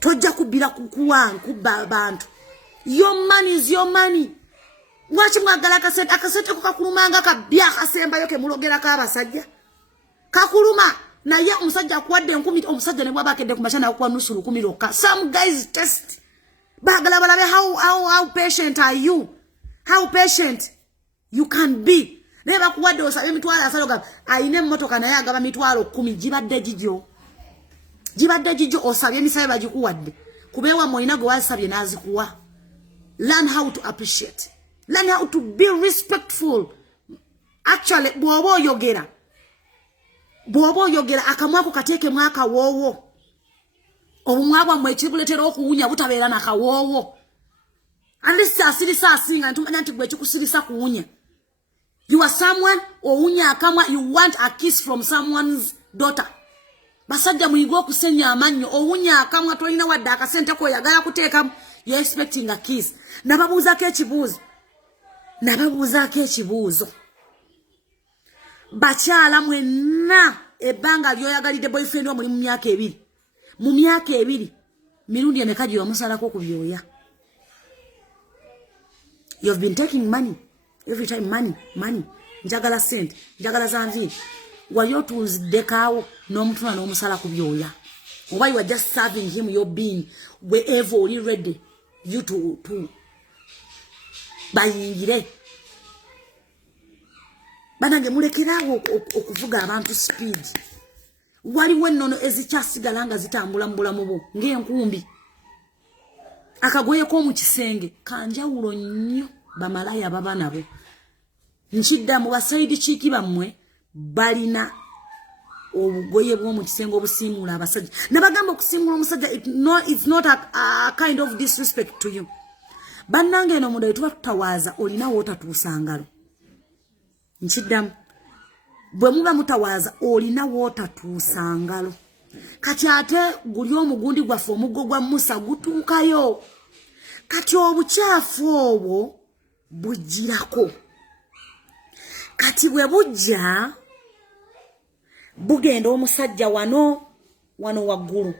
Tojja kubbira kubba abantu. Your money is your money. Lwaki mwagala akasente ko kakulumanga kabbya akasembayo ke mulogerako abasajja? Kakuluma naye omusajja akuwadde 10 omusajja ne bw'aba akedde ku machana akuwa nusu 10 lokka. Some guys test. Bagala balabe how patient are you? How patient you can be. Neba kuwadde osabe mitwalo 3 gaba. Ayine mmotoka naye agaba mitwalo 10 gibadde gijjo. Gibadde gijjo osabye emisabe bagikuwadde. Kubewa moyina gwe wasabye nazikuwa. Learn how to appreciate. Learn how to be respectful. Actually, bw'oba oyogera akamwako kateeke mwaka woowo. Obumwabwa mwe kibuletera okuwunya butabeera na kawoowo. Alisa asirisa asinga ntumanya nti gwe kikusirisa kuwunya. You are someone ounya akamwa, you want a kiss from someone's daughter. Basajja muyigo okusenya amannyo ounya akamwa tolina wadde akasente ko yagala kuteekamu. You're expecting a kiss. Nababuuzako ekibuuzo. Bakyala mwenna ebbanga lyoyagalidde boyfriend omuli mu myaka 2. Mu myaka 2 mirundi emeka gye wamusalako ku byoya. You've been taking money. Every time money. Njagala sente, njagala zanviri. Wayo tuzdekaawo n'omutuna n'omusala ku byoya. Oba you are just serving him your being wherever you ready you to bayingire. Banange mulekerawo okuvuga abantu speed. waliwo ennono ezikyasigala nga zitambula mu bulamu bwo ng'enkumbi. Akagoye k'omu kisenge kanjawulo nnyo bamalaya baba nabo. Nkidda mu basayidi kiiki bammwe balina obugoye bw'omu kisenge obusiimula abasajja. Nabagamba okusiimula omusajja it's not a kind of disrespect to you. Bannange eno munda tuba tutawaaza olina wootatuusa ngalo. Nkiddamu bwe muba mutawaaza olina wootatuusa ngalo. Kati ate guli omugundi gwaffe omuggo gwa Musa gutuukayo. Kati obukyafu obwo bujjirako. Kati bwe bujja bugenda omusajja wano waggulu.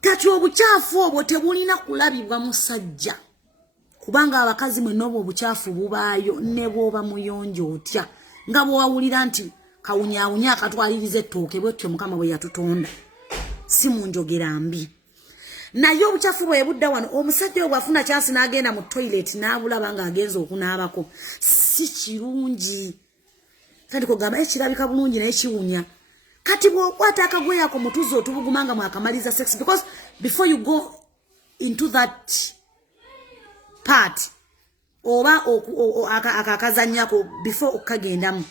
Kati obukyafu obwo tebulina kulabibwa musajja. Kubanga abakazi mwe n'obwo obukyafu bubaayo ne bw'oba muyonjo otya. Nga bw'owawulira nti kawunyaawunya akatwaliriza ettooke bw'etyo Mukama bwe yatutonda. Si mu njogera mbi. Naye obukyafu bwe budda wano omusajja oyo bw'afuna chance n'agenda mu toilet n'abulaba ng'agenza okunaabako. Si kirungi. Kati kugamba ekirabika bulungi naye kiwunya. Kati bw'okwata akagoye ako mutuzi otubugumanga mwakamaliza sex, because before you go into that part oba akakazanyako before okagendamu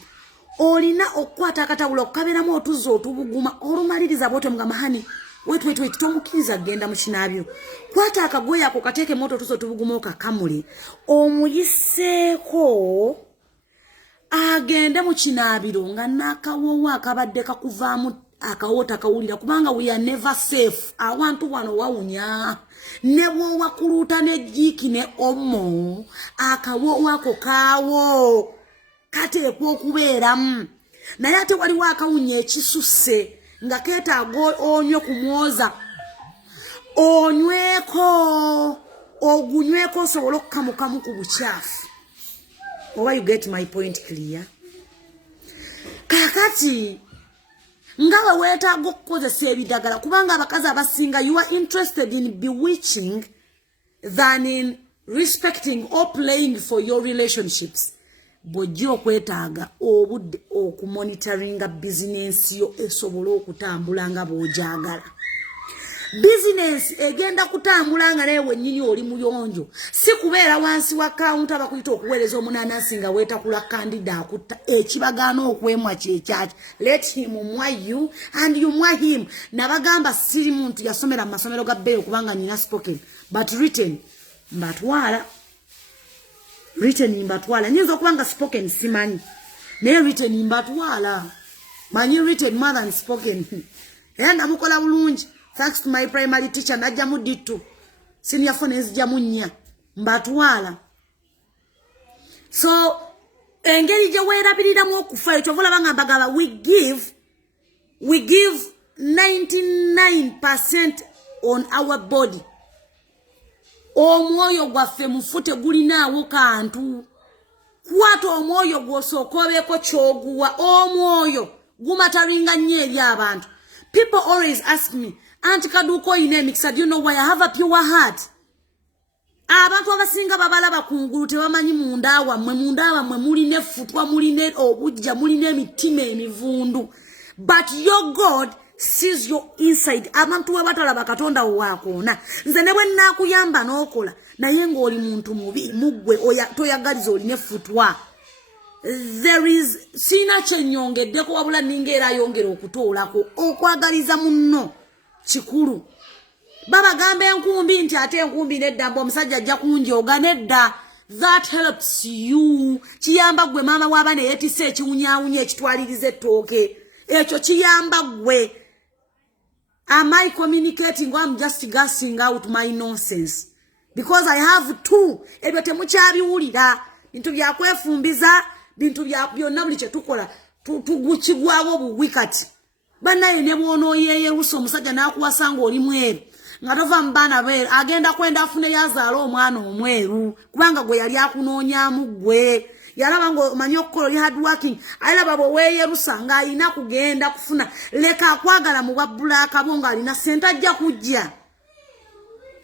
olina okukwata akatawulo okukaberamu otuzi otubuguma olumaliriza bw'otyo mugamba hani wait tomukiriza genda mu kinaabyo. Kwata akagoye ako kateeke moto otuzi otubuguma okakamule omuyiseeko agende mu kinaabiro nga n'akawowo akabadde kakuvaamu akawoota kawulira kubanga we are never safe. Awantu wano wawunya ne bw'owakuluuta ne jjiiki ne omo akawowo ako kaawo kateekwa okubeeramu. Naye ate waliwo akawunya ekisusse nga keetaaga onywe kumwoza onyweko ogunyweko osobola okukamukamu ku bukyafu. Oba you get my point clear? Kakati nga bwe weetaaga okukozesa ebidagala kubanga abakazi abasinga you are interested in bewitching than in respecting or playing for your relationships. Bw'ojja okwetaaga obudde okumonitoringa bizinensi yo esobola okutambula nga bw'ogyagala. Business egenda kutambula nga naye wennyini oli muyonjo. Si kubeera wansi wa counter bakuyita okuweereza omunanasi nga weetakula kandida akutta ekibagaana okwemwa kyekyaki. Let him mwa you and you mwa him. Nabagamba siri muntu yasomera mu masomero ga bbeeyo kubanga nina spoken but written mbatwala. Written mbatwala. Nyinza okubanga spoken simanyi. Naye written mbatwala. Manyi written more than spoken. Nga mukola bulungi. Thanks to my primary teacher najja mu D2. Senior phone ezija mu 4 mbatwala. So engeri gye weerabiriramu okufa ekyo vula banga bagaba we give 99% on our body. Omwoyo gwaffe mufute gulinaawo kantu. Kwata omwoyo gw'osookobeeko kyoguwa omwoyo gumataringa nnyo eri abantu. People always ask me, Auntie Kaduko ine mixa, do you know why I have a pure heart? Abantu abasinga babalaba kungulu tebamanyi munda wammwe muline futwa muline obujja muline emitima emivundu. But your God sees your inside. Abantu abatalaba Katonda waakona. Nze ne bwe nakuyamba n'okola naye ng'oli muntu mubi muggwe toyagaliza oline futwa. There is sina kyenyongeddeko wabula ninga era yongera okutoolako okwagaliza munno kikulu. Baba gamba enkumbi nti ate enkumbi nedda mbo omusajja ajja kunjoga nedda. That helps you. Kiyamba gwe mama w'abaana yeetisse ekiwunyaawunya ekitwaliriza ettooke. Ekyo kiyamba gwe. Am I communicating or I'm just gassing out my nonsense? Because I have two. Ebyo temukyabiwulira. Bintu byakwefumbiza. Bintu byonna buli kye tukola tugukigwawo buwikati. Bannaye ne bwono yeyerusa omusajja n'akuwasanga oli mweru nga tova mu baana be agenda kwenda afune yazaala omwana omweru kubanga gwe yali akunoonyaamu gwe. Yalaba ng'omanyi okukola oli hard working. Alaba bwe weeyerusa ng'alina kugenda kufuna leka akwagala mu bwa bbulaaka bo ng'alina ssente ajja kujja.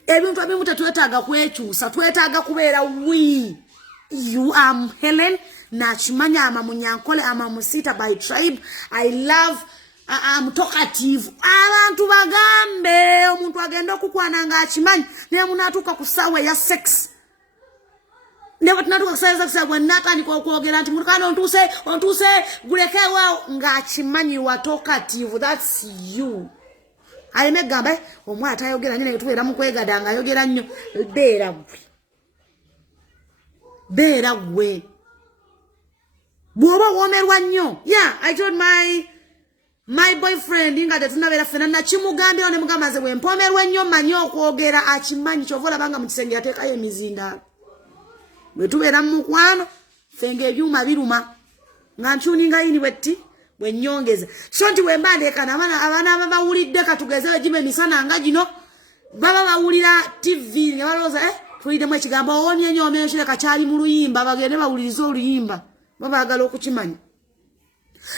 Ebintu ebimu tetwetaaga kwekyusa, twetaaga kubeera you Helen Nachimanya ama Munyankole ama Musita by tribe. I love mutokativu abantu bagambe omuntu agenda okukwana nga akimanyi naye munatuuka ku ssaawa ya sex ne batunatuuka ku ssaawa ya sex bwe natandika okwogera nti mutukana ontuuse gulekewo nga akimanyi watokativu. That's you. Aleme gamba omwana atayogera nnyo naye tubeera mu kwegada nga ayogera nnyo. Beera gwe bw'oba woomerwa nnyo. Yeah, I told my boyfriend nga tetunabeera ffena nakimugambira ne mugamba nze bwe mpomerwa ennyo manyi okwogera akimanyi kyova olabanga mu kisenge yateekayo emizindaalo. Bwe tubeera mu mukwano ffe ng'ebyuma biruma nga ntuninga yini bwetti bwe nnyongeza. So nti bwe mba ndeekana abaana abawulidde katugeze egima emisana nga gino baba bawulira TV nga balowooza tuliddemu ekigambo owonye nnyo omeeshere kakyali mu luyimba bagende bawulirize oluyimba baba bagala okukimanya.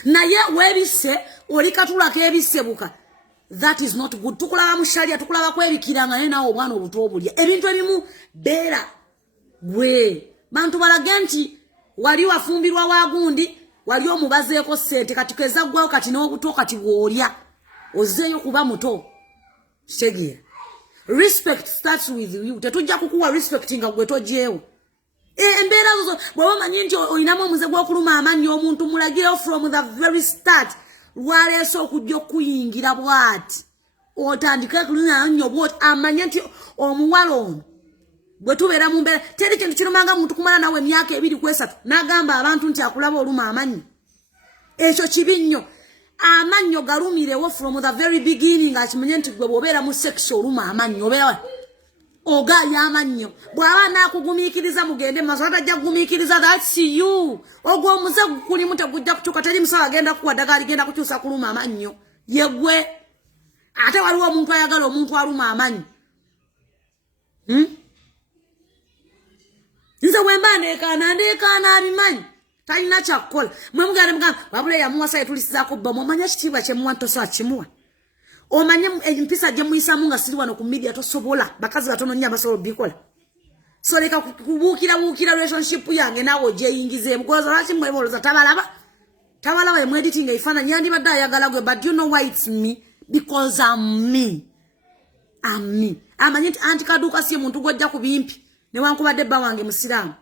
Naye webise oli katulako ebisebuka. That is not good. Tukulaba mu sharia tukulaba kwebikiranga naye nawe obwana obuto obulya ebintu ebimu beera gwe bantu balage nti wali wafumbirwa wagundi wali omubazeeko ssente kati keza ggwawo kati n'obuto kati bw'olya ozzeeyo kuba muto. Kitegeera. Respect starts with you. Tetujja kukuwa respect nga gwe togyewo. Embeera zo bw'oba omanyi nti olinamu omuze gw'okuluma amannyo omuntu mulagirawo from the very start lwaleese okujja okuyingira bw'ati otandike kulina nnyo bw'oti amanye nti omuwala ono bwe tubeera mu mbeera teri kintu kirumanga muntu kumala nawe emyaka 2 ku 3 n'agamba abantu nti akulaba oluma amannyo. Ekyo kibi nnyo. Amannyo galumirewo from the very beginning akimanye nti gwe bw'obeera mu sex oluma amannyo obeera ogali amannyo bw'aba n'akugumiikiriza mugende maaso atajja kugumiikiriza. That's you. Ogwo omuze gukulimu tegujja kukyuka teri musawo agenda kuwa ddagala ligenda kukyusa kuluma amannyo ye gwe. Ate waliwo omuntu ayagala omuntu aluma amannyo. Nze bwe mba ndeekaana abimanyi talina kyakkola mwe mugende mugamba wabula yamuwasa yetulisizaako bba omanya kitiibwa kyemuwa tosobola kimuwa. Omanye empisa gye muyisamu nga siri wano ku media tosobola bakazi batono nnyo abasobola obikola. So leka kubuukira relationship yange naawe ogyeyingizeemu kuloza lwaki mweboloza tabalaba emu editing ebifaananyi yandibadde ayagala gwe but you know why it's me because I'm me. Amanyi nti anti kaduuka si muntu gwojja ku bimpi newankubadde bba wange musiraamu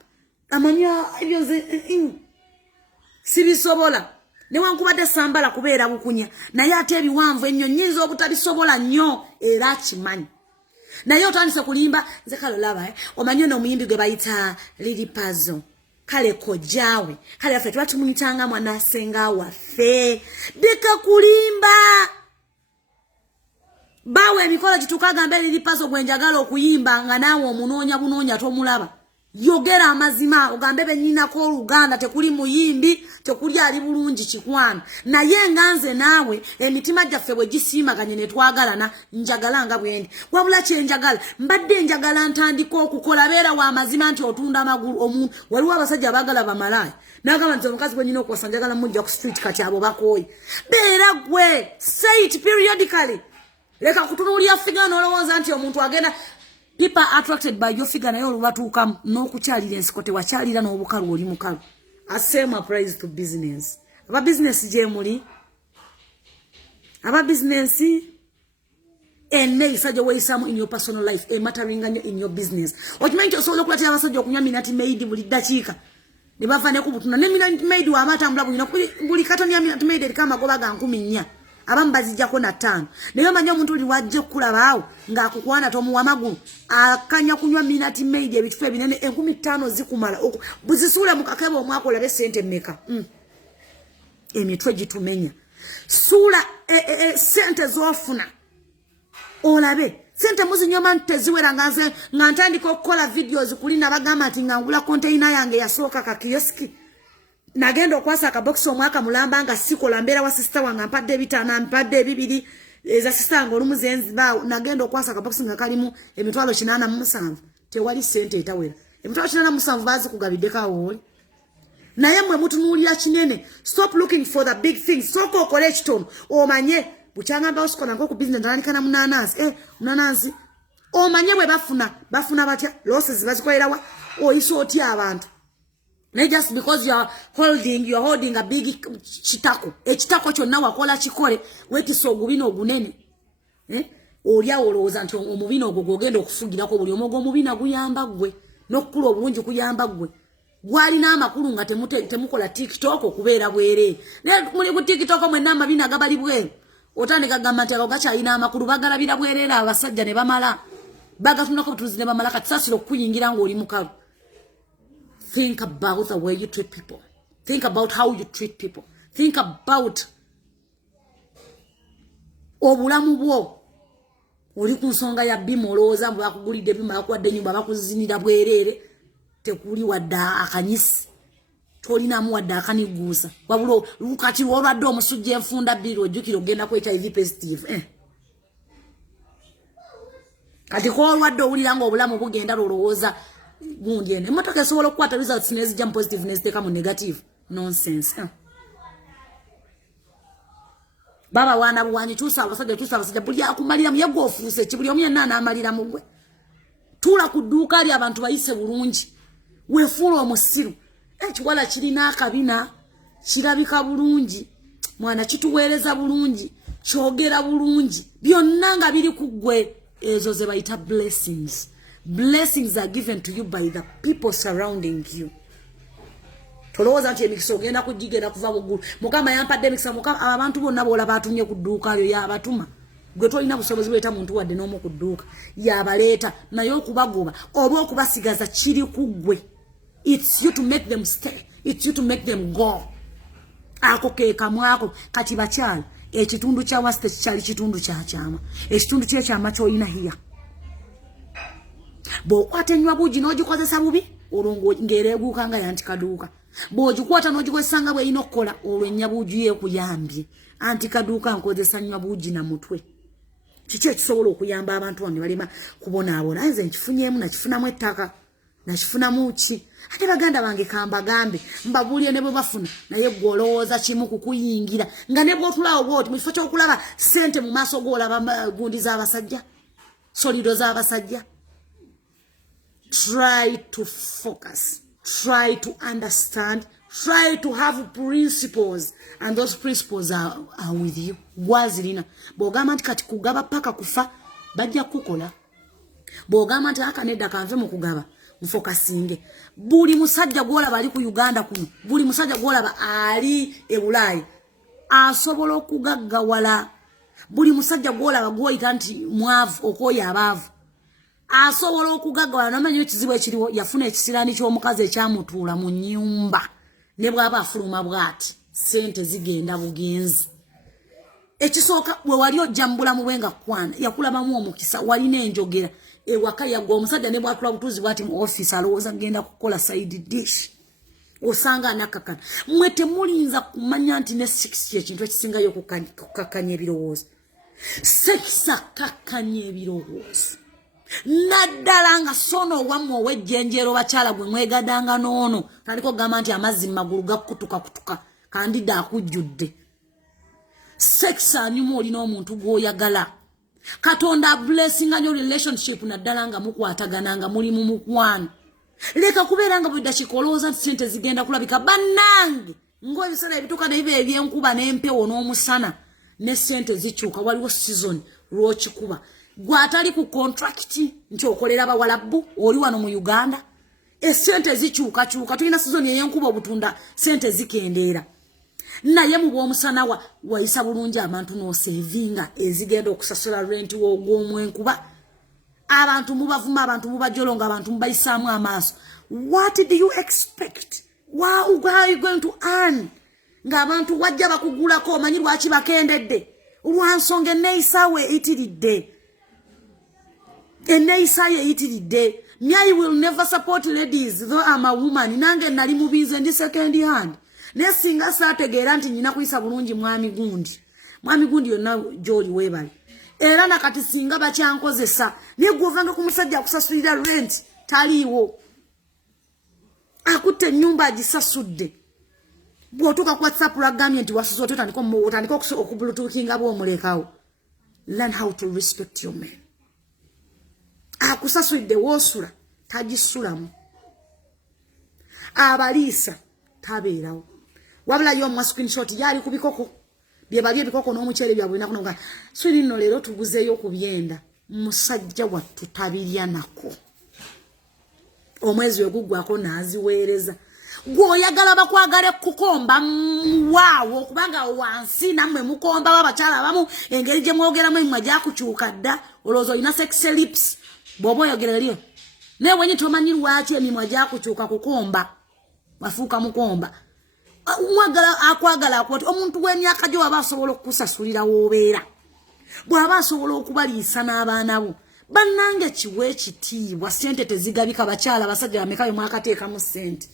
amanya ebyo nze sibisobola newankubadde sambala kubeera bukunya naye ate ebiwanvu ennyo nnyinza obutabisobola nnyo era akimanyi. Naye otandise kulimba nze kale olaba omanyi n'omuyimbi gwe bayita Lily Puzzle kale kojjaawe kale ffe tuba tumuyitanga mwanasenga waffe deka kulimba bawe emikolo gitukagamba Lily Puzzle gwe njagala okuyimba nga naawe omunoonya tomulaba. Yogera amazima ogambe bennyinako Oluganda tekuli muyimbi tekuli ali bulungi kikwano naye nganze naawe emitima gyaffe bwe gisiimaganye ne twagalana njagala nga bwendi wabula kyenjagala mbadde njagala ntandika okukola beera wa amazima nti otunda amagulu omuntu waliwo abasajja abagala bamalaaya n'agamba nti omukazi gwe nyina okuwasa njagala mujja ku street kati abo bakooye beera gwe say it periodically leka kutunuulya figure n'olowooza nti omuntu agenda. People are attracted by your figure nayo olubatuukamu n'okukyalira ensiko tewakyalira n'obukalu oli mukalu. Same applies to business. Aba business gye muli aba business eneeyisa gye weeyisamu in your personal life mattering in your business. Okimanyi nti osobola okulatira abasajja okunywa Minute Maid buli ddakiika ne bava ne ku butuna ne Minute Maid waba atambula buli katoni ya Minute Maid eriko amagoba ga 14 abamu bazijjako na 5 naye omanyi omuntu oli wajja okukulabaawo ng'akukwana tomuwa magulu akanya kunywa Minute Maid ebitufu ebinene 15 zikumala buzisuule mu kakebe omwaka olabe ssente mmeka. Emitwe gitumenya suula ssente z'ofuna olabe ssente muzinyoma teziwera nga ntandika okukola videos kulina bagamba nti nga ngula container yange yasooka ka kioski nagenda okwasa akabox omwaka mulamba nga sikola mbeera wa sister wange mpadde 5 mpadde 2 eza sister wange olumu zenziba nagenda okwasa akabox nga kalimu emitwalo 87 tewali ssente etawera emitwalo 87 bazi kugabiddeko awo naye mwe mutunuulira kinene. Stop looking for the big things. Soko okole ekitono omanye bukyangamba osikola ng'oku business ntandika na munanansi omanye bwe bafuna batya losses bazikolerawa oyisa otya abantu Not just because you're holding a big chitako. A chitako cho na wakola chikore, weti so gubino gunene. Olia oloza nti omubino ogogenda okufugira ko buli omogo omubina guyamba gwe n'okukula obulungi kuyamba gwe gwali n'amakulu nga temukola TikTok okubeera bwere ne muli ku TikTok mwe n'amabina gabali bwe otandika gamba nti agakyalina amakulu bagalabira bwerera abasajja ne bamala bagatunako butuzi ne bamala kati sasiro okuyingira ng'oli mukalu. Think about the way you treat people. Think about how you treat people. Think about obulamu bwo. Uli kunsonga ya bimoloza mbakugulide bima bakwadde nyumba bakuzinira bwerere tekuli wadda akanyisi tolina mu wadda akanigusa wabulo lukati olwadde omusujja enfunda biro jukiro genda ku HIV positive kati ko olwadde oliranga obulamu bugenda lolowooza gundi ene emotoka esobola okukwata results nezijja mu positive neziteeka mu negative nonsense Baba wana buwanyi tusa abasajja buli akumalira myego ofuse kibuli omye nana amalira mugwe tula kuduka ali abantu bayise bulungi wefulo omusiru ekiwala kirina akabina kirabika bulungi mwana kituweereza bulungi kyogera bulungi byonna nga biri kugwe ezo ze bayita blessings are given to you by the people surrounding you. Toloza nti emikisa ogenda kujigenda kuva bugulu mukama yampadde emikisa mukama abantu bonna bola batunye kudduuka yo ya batuma gwe tolina busobozi bweta muntu wadde n'omu kudduuka ya baleta nayo okubagoba oba okubasigaza kiri kugwe. It's you to make them stay, it's you to make them go. Ako ke kamwako kati bakyala ekitundu kya wasite kyali kitundu kya kyama ekitundu kye kyama kyoyina hiya bokwate nywa buji n'ogikozesa bubi olongo ngereeguuka nga yantikaduuka bw'ogikwata n'ogikozesanga bwe ino kola olwenya buji ekuyambye antikaduuka nkozesa nywa buji na mutwe kiki ekisobola okuyamba abantu bano balema kubonaabona nze nkifunyemu nakifunamu ettaka nakifunamu ki ate baganda bange kambagambe mbabulye ne bwe bafuna naye gwolowooza kimu kukuyingira nga ne bw'otulawo bwoti mu kifo ky'okulaba ssente mu maaso g'olaba gundi z'abasajja solido z'abasajja. Try to focus, try to understand, try to have principles, and those principles are with you. Gwazirina bogamba nti kati kugaba paka kufa bajja kukola bogamba nti akanedda kanve mu kugaba mfokasinge buli musajja gwolaba ali ku Uganda kuno buli musajja gwolaba ali e Bulaayi asobola okugaggawala buli musajja gwolaba gwoyita nti mwavu okoya abaavu asobola okugaggawala namanyi ekizibu ekiriwo yafuna ekisirani ky'omukazi ekyamutuula mu nnyumba ne bw'aba afuluma bw'ati sente zigenda bugenzi. Ekisooka bwe wali ojja mu bulamu bwe nga kwana yakulabamu omukisa walina enjogera ewaka yagwa omusajja ne bw'atula butuuzi bw'ati mu office alowooza genda kukola side dish osanga anakakana mmwe temulinza kumanya nti ne sex ekintu ekisingayo kukakkanya ebirowoozo. Sex akakkanya ebirowoozo naddala nga sono wammwe ow'ejjenjero bakyala gwe mwegadanga n'ono taliko gamba nti amazzi mu magulu gakutuka kandida akujjudde. Sex anyuma olina omuntu gw'oyagala Katonda blessing anyo relationship naddala nga mukwatagana nga muli mu mukwano leka kubeera nga bwedda kikolooza nti sente zigenda kulabika bannange ng'ebisala ebituuka nebiba ebyenkuba n'empewo n'omusana ne sente zikyuka waliwo season lw'okikuba gwatali ku contract nti okolera bawalabu oli wano mu Uganda esente zikyuka tulina season ey'enkuba obutunda sente zikendeera naye mu bw'omusana wayisa bulungi abantu n'osevinga ezigenda okusasula rent w'ogw'omwenkuba abantu mubavuma abantu mubajolonga abantu mubayisaamu amaaso. What do you expect? What are you going to earn? Ng'abantu wajja bakugulako omanyi lwaki bakendedde lwansonga enneeyisaawe eyitiridde eyitiridde. I will never support ladies though I'm a woman nange nali mubize ndi second hand nesinga saategeera nti nyina kuyisa bulungi mwami gundi yonna gy'oli weebale era nakati singa bakyankozesa naye gwovanga ku musajja akusasulira rent taliiwo akutte ennyumba agisasudde bw'otuuka ku WhatsApp lwagambye nti wasuza otandika okubulutuukinga bw'omulekawo. Learn how to respect your man. Akusasulidde woosula tagisulamu abalisa tabeerawo wabula yo mu screenshot yali kubikoko bye bali ebikoko n'omukyere byabwe nakunoga swiri no lero tuguzeyo kubyenda musajja wattu tabirya nako omwezi ogugwako naziweereza gwoyagala bakwagale kukomba waawo kubanga wansi namwe mukomba wabakyala bamu engeri gye mwogeramu emwe gyakukyuka dda olowooza olina sex lips bw'oba oyogera eriyo naye wenyi tomanyi lwaki emimwa gyakukyuka kukomba bafuuka mukomba mwagala akwagala akwati omuntu w'emyaka gyo waba asobola okukusasulira w'obeera bw'aba asobola okubaliisa n'abaana bo bannange kiwe ekitiibwa ssente tezigabika bakyala basajja bameka be mwakateekamu ssente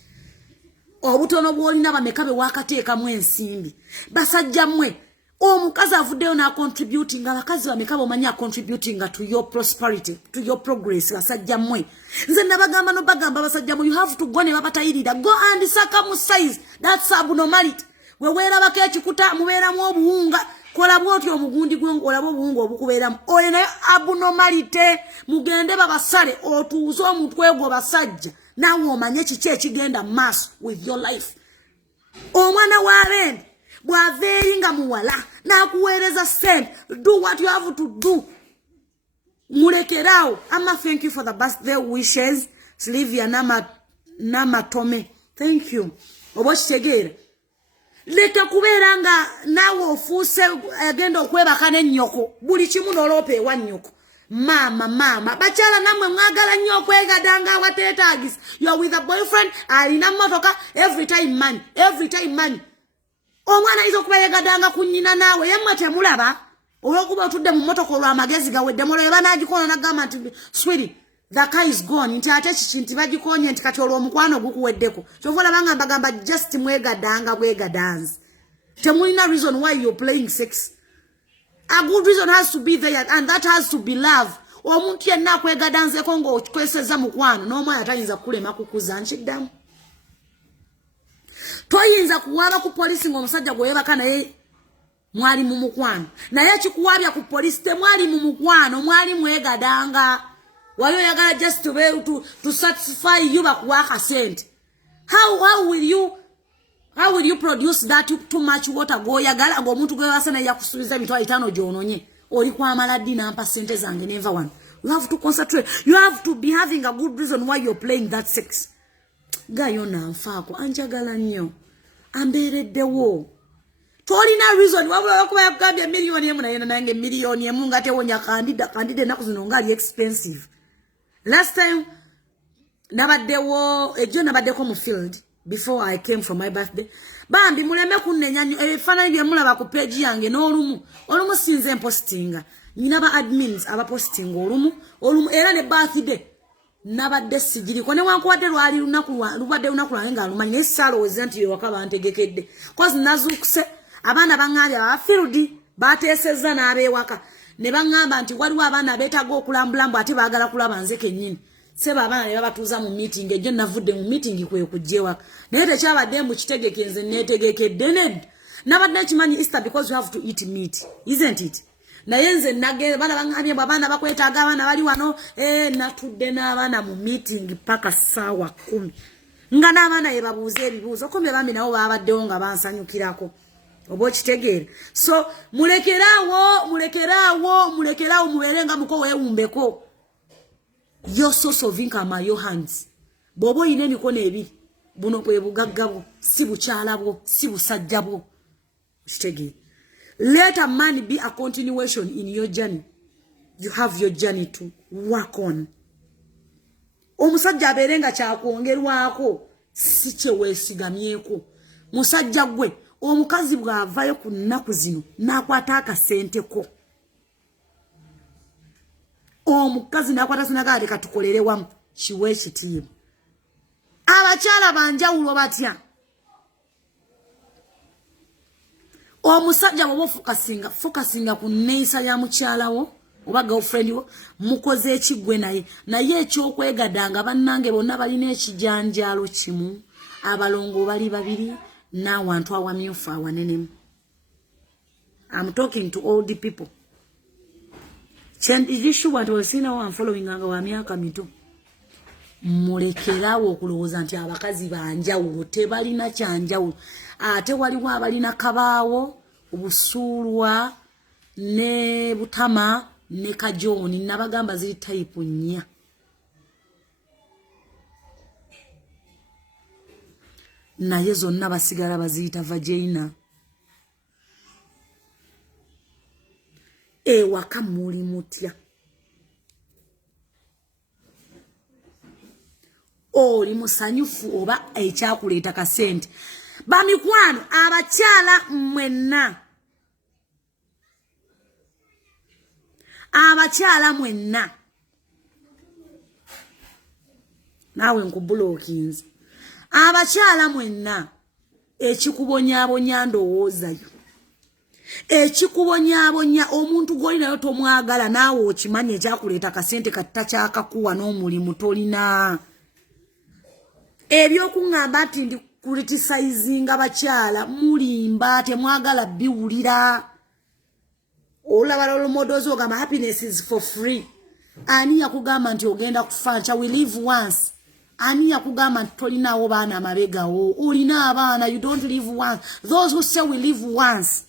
obutono bw'olina bameka be wakateekamu ensimbi basajja mmwe omukazi avuddeyo n'acontributing abakazi bameka bomanya contributing to your prosperity to your progress basajja mmwe nze nabagamba nobagamba basajja mmwe you have to go ne babatayirira go and circumcise that's abnormality we weerabako ekikuta mubeeramu obuwunga kola bwoti omugundi gw'olaba obuwunga obukubeeramu oyo nayo abnormality mugende babasale otuuze omutwe gwo basajja naawe omanye kiki ekigenda maaso with your life omwana w'abendi bw'aveeringa muwala n'akuweereza ssente do what you have to do mulekerawo ama thank you for the birthday wishes Sylvia Namatome thank you oba kitegeera leka kubeera nga naawe ofuuse agenda okwebaka n'ennyoko buli kimu n'oloopa ewa nnyoko mama bakyala namwe mwagala nnyo okwegadanga awateetaagisa you're with a boyfriend alina mmotoka every time money omwana ayinza okuba yegadanga ku nnyina naawe yemmwe temulaba olw'okuba otudde mu mmotoka olw'amagezi gawedde muleba n'agikoona n'agamba nti sweetie the car is gone nti ate kiki nti bagikonye nti kati olw'omukwano gukuweddeko kyova olabanga mbagamba just mwegadanga bwegadanzi temulina reason why you're playing sex. A good reason has to be there, and that has to be love. Omuntu yenna akwegadanzeko ng'okweseza mukwano n'omwana tayinza kulema kukuza nkiddamu. Toyinza kuwaaba ku polisi ng'omusajja gw'oyebaka naye mwali mu mukwano. Naye kikuwaabya ku polisi temwali mu mukwano, mwali mwegadanga. Wali oyagala just to be able to satisfy you bakuwa akasente. How will you produce that too much water go yagala ng'omuntu gwe wasana yakusubiza emitwalo 5 gyononye oli kwamala ddi nampa ssente zange never one. You have to concentrate. You have to be having a good reason why you're playing that sex. Gayo nanfaako anjagala nnyo ambeereddewo tolina reason wabula okuba yakugambye miliyoni emu naye nange miliyoni emu nga tewonya kandida ennaku zino ngali expensive. Last time nabaddeko mu field before I came for my birthday. Bambi muleme kunnenya ebifaananyi bye mulaba ku page yange n'olumu sinze postinga nina ba admins aba posting olumu era ne birthday nabadde sigiriko ne wankuwadde lwali lubadde lunaku lwange nga lumanyi naye saalowooza nti ewaka bantegekedde kozi nazuukuse abaana baŋŋambye abafield bateesezza n'abeewaka ne baŋŋamba nti waliwo abaana beetaaga okulambulambu ate baagala kulaba nze kennyini seba abaana ne babatuuza mu meeting ejjo navudde mu meeting kwe kujja ewaka naye tekyabadde mu kitegeke nze neetegekedde nedda nabadde nkimanyi Easter because you have to eat meat isn't it naye nze nagenda bana baŋŋambye abaana bakwetaaga abaana bali wano natudde n'abaana mu meeting paka ssaawa 10 nga n'abaana ye babuuza ebibuuzo kumbe bambi nabo babaddewo nga bansanyukirako oba okitegeera so mulekeraawo mubeere nga muko weewumbeko your source of income are your hands. Bobo oyina emikono ebiri buno bwe bugagga bwo si bukyala bwo si busajja bwo okitegeera. Let a man be a continuation in your journey. You have your journey to work on. Omusajja abeere nga kyakwongerwako si kyeweesigamyeko. Musajja gwe omukazi bw'avayo ku nnaku zino n'akwata akasenteko. Omukazi n'akwata sinagale katukolere wamu kiwe ekitiibwa. Abakyala banjawulo batya. Omusajja bw'oba fokasinga ku nneeyisa ya mukyalawo oba girlfriend wo mukoze ekigwe naye ekyokwegadanga bannange bonna balina ekijanjaalo kimu abalongo bali babiri n'awantu awamyufu awanenemu. I'm talking to all the people. Is this shoe what was seen now and following anga wa myaka mito mulekerawo okulowooza nti abakazi banjawulo tebalina kyanjawulo ate waliwo abalina kabaawo obusuulwa ne butama ne kajooni nabagamba ziri type nnya naye zonna basigala baziyita vagina ewaka muli mutya oli musanyufu oba ekyakuleeta kasente bamikwano abakyala mwenna naawe nkubulookinze abakyala mwenna ekikubonyaabonya ndowoozayo ekikubonyaabonya omuntu gw'olinayo tomwagala naawe okimanya ekyakuleeta kasente katta kyakakuwa n'omulimu tolina ebyokuŋŋamba nti ndi criticizinga bakyala mulimba temwagala biwulira olaba role models ogamba happiness is for free ani yakugamba nti ogenda kufa ncha we live once ani yakugamba nti tolinawo baana amabegawo olina abaana you don't live once those who say we live once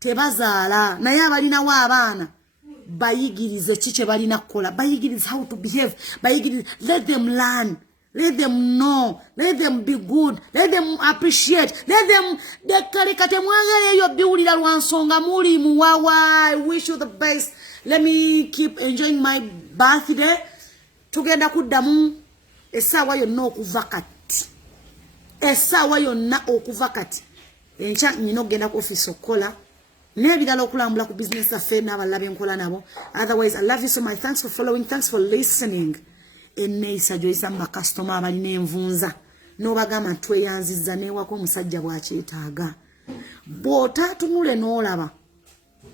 tebazaala naye abalinawo abaana bayigirize kiki balina kukola bayigirize how to behave bayigirize let them learn let them know let them be good let them appreciate let them dekalekate mwagala eyo biwulira lwansonga muli muwawa I wish you the best let me keep enjoying my birthday tugenda kuddamu essaawa yonna okuva kati enkya nyina okugenda ku office okukola n'ebirala okulambula ku business affair n'abalala benkola nabo otherwise I love you so much thanks for following thanks for listening enneeyisa gy'oyisa mu bakasitoma abalina envunza n'obagamba nti tweyanzizza n'ewaka omusajja bw'akyetaaga bw'otaatunule n'olaba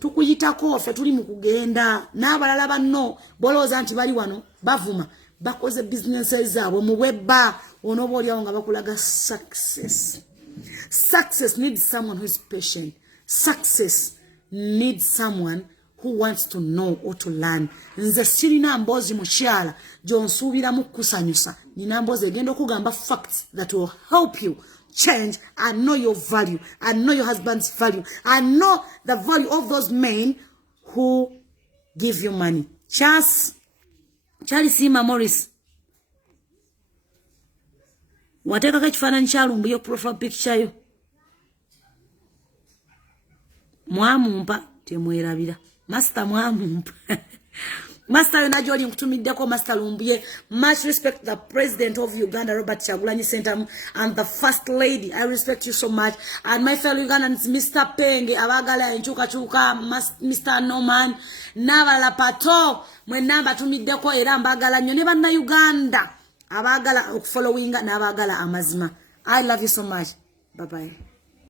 tukuyitako ffe tuli mu kugenda n'abalala banno bolowooza nti bali wano bavuma bakoze bizinesi zaabwe mu bwebba onooba oliawo nga bakulaga success needs someone who is patient success needs someone who wants to know or to learn nze sirina mboozi mukyala gy'onsuubiramu kusanyusa nina mboozi egenda okugamba facts that will help you change and know your value and know your husband's value and know the value of those men who give you money. Charlie Sima Morris wateekako ekifaananyi kyalumbu yo profile picture yo mwamumpa temwerabira master mwamumpa master yona gy'oli nkutumiddeko master lumbuye much respect to the president of Uganda Robert Kyagulanyi Ssentamu and the first lady I respect you so much and my fellow Ugandans Mr. Penge abagala enkyukakyuka Mr. Norman n'abalala pato mwenna mbatumiddeko era mbagala nnyo ne banna Uganda abagala okufollowinga n'abagala amazima I love you so much bye bye.